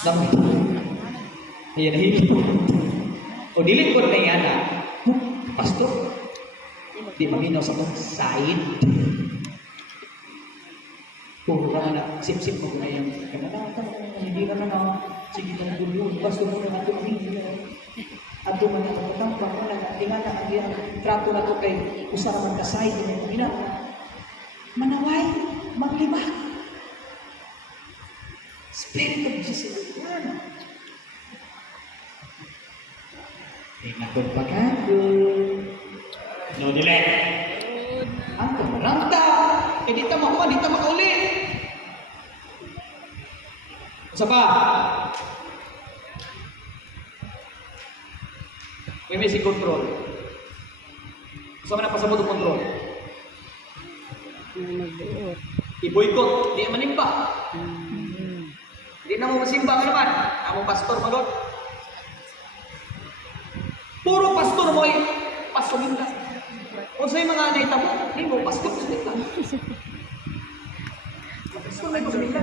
Dami. Ayan, hilo. O dili ko na yan, pastor. Di maminaw sa kong side. Puro ka na, sip-sip mo na yan. Hindi ka na sige ka na gulo. Pastor mo na ito, hindi na. At doon man ako, tampak mo na, tingnan na, ang trato na ito kay usara man ka side. Manaway, maglima. Spirit of Jesus. Ingatod pa ka. No, dili. Ang kamaranta. Di ta makuha, di ta makauli. Isa pa. May si control. Gusto ka na pasabot ang control. I-boycott. Di manimba. Di na mo masimba ka naman. Among pastor magot. Puro pastor mo ay pastorin ka. Kung sa'yo mga naita mo, hindi mo pastor ka. Pastor may pastorin ka.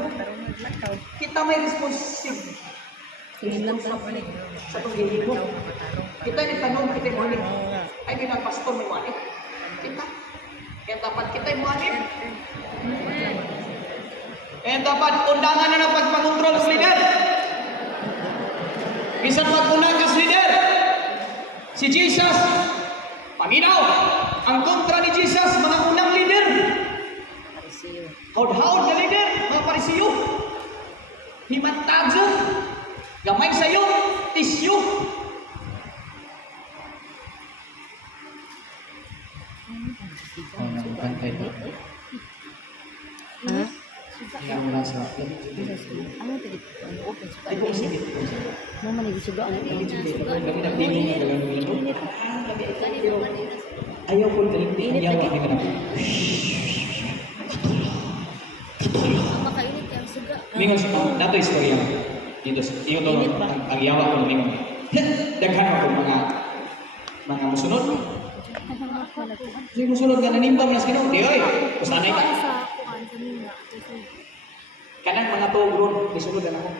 Kita may responsibility. Sa itong gihid mo. Kita yung tanong, kita yung morning. Ay, bilang pastor may wanit. Kita. Kaya dapat kita yung wanit. Kaya dapat undangan na ng pagpakontrol sa leader. Bisan pag-unang ka sa leader. Si Jesus, paminaw, ang kontra ni Jesus, mga unang leader. Haud-haud na leader, mga parisiyo. Himantadyo, gamay sa'yo, tisyo. Tingnan mo lang sa... Ano tadi? Open Ay, kung sige. Mo man gisuga ang Kami nagpili ng gagawin mo. Ayaw ko rin. Ayaw ko rin. makainit ang suga. Mingon sa dato istorya. Dito iyo to ang yawa ko mingon. Daghan ako mga musunod. Di musunod ka nanimbang na sino. Di oy. Usanay ka. Sa kuan sa mina. Kanang mga togron isunod na ako.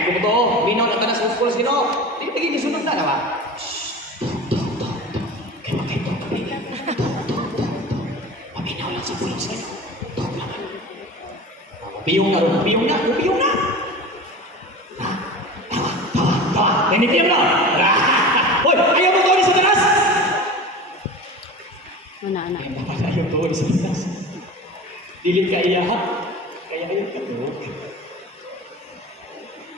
Kung ito, binaw na ka na sa school sino. Di tigil isunod na ba? Kaya makito kami. Paminaw lang sa pulis kayo. Piyong na rin. Piyong na. Piyong na. Tawa. Nanitiyam na. Hoy, ayaw mo tawag sa taas. Mana anak. Ayaw dapat ayaw tawag sa taas. Dilit ka iyahat. Kaya ayaw ka tawag.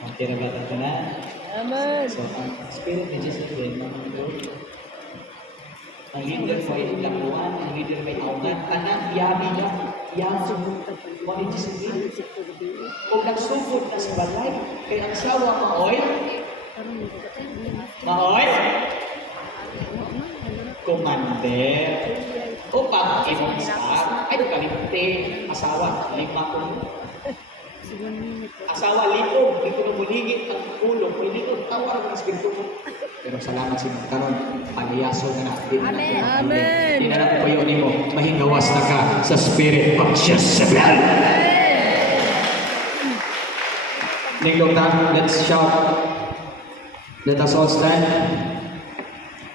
Ang tinagatan ka na. Amen. So, ang spirit ni Jesus din, mga Lord. Ang leader mo ay lakuan, ang leader may aungan, kanang yabi na, yaso, mga ni Jesus din. Kung nagsugod na sa balay, kaya ang sawa maoy, maoy, kumander, o pag-ibang sa, ay kalimte, asawa, 5 kong asawa lipo, di ko na muligit ang ulo, hindi ko tawar ang espiritu ko. Pero salamat sa mga karon, paliyaso na natin. Amen. Amen. Hindi na natin kayo mo, mahingawas na ka sa spirit of Jezebel. Ninglong time, let's shout. Let us all stand.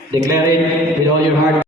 Declare it with all your heart.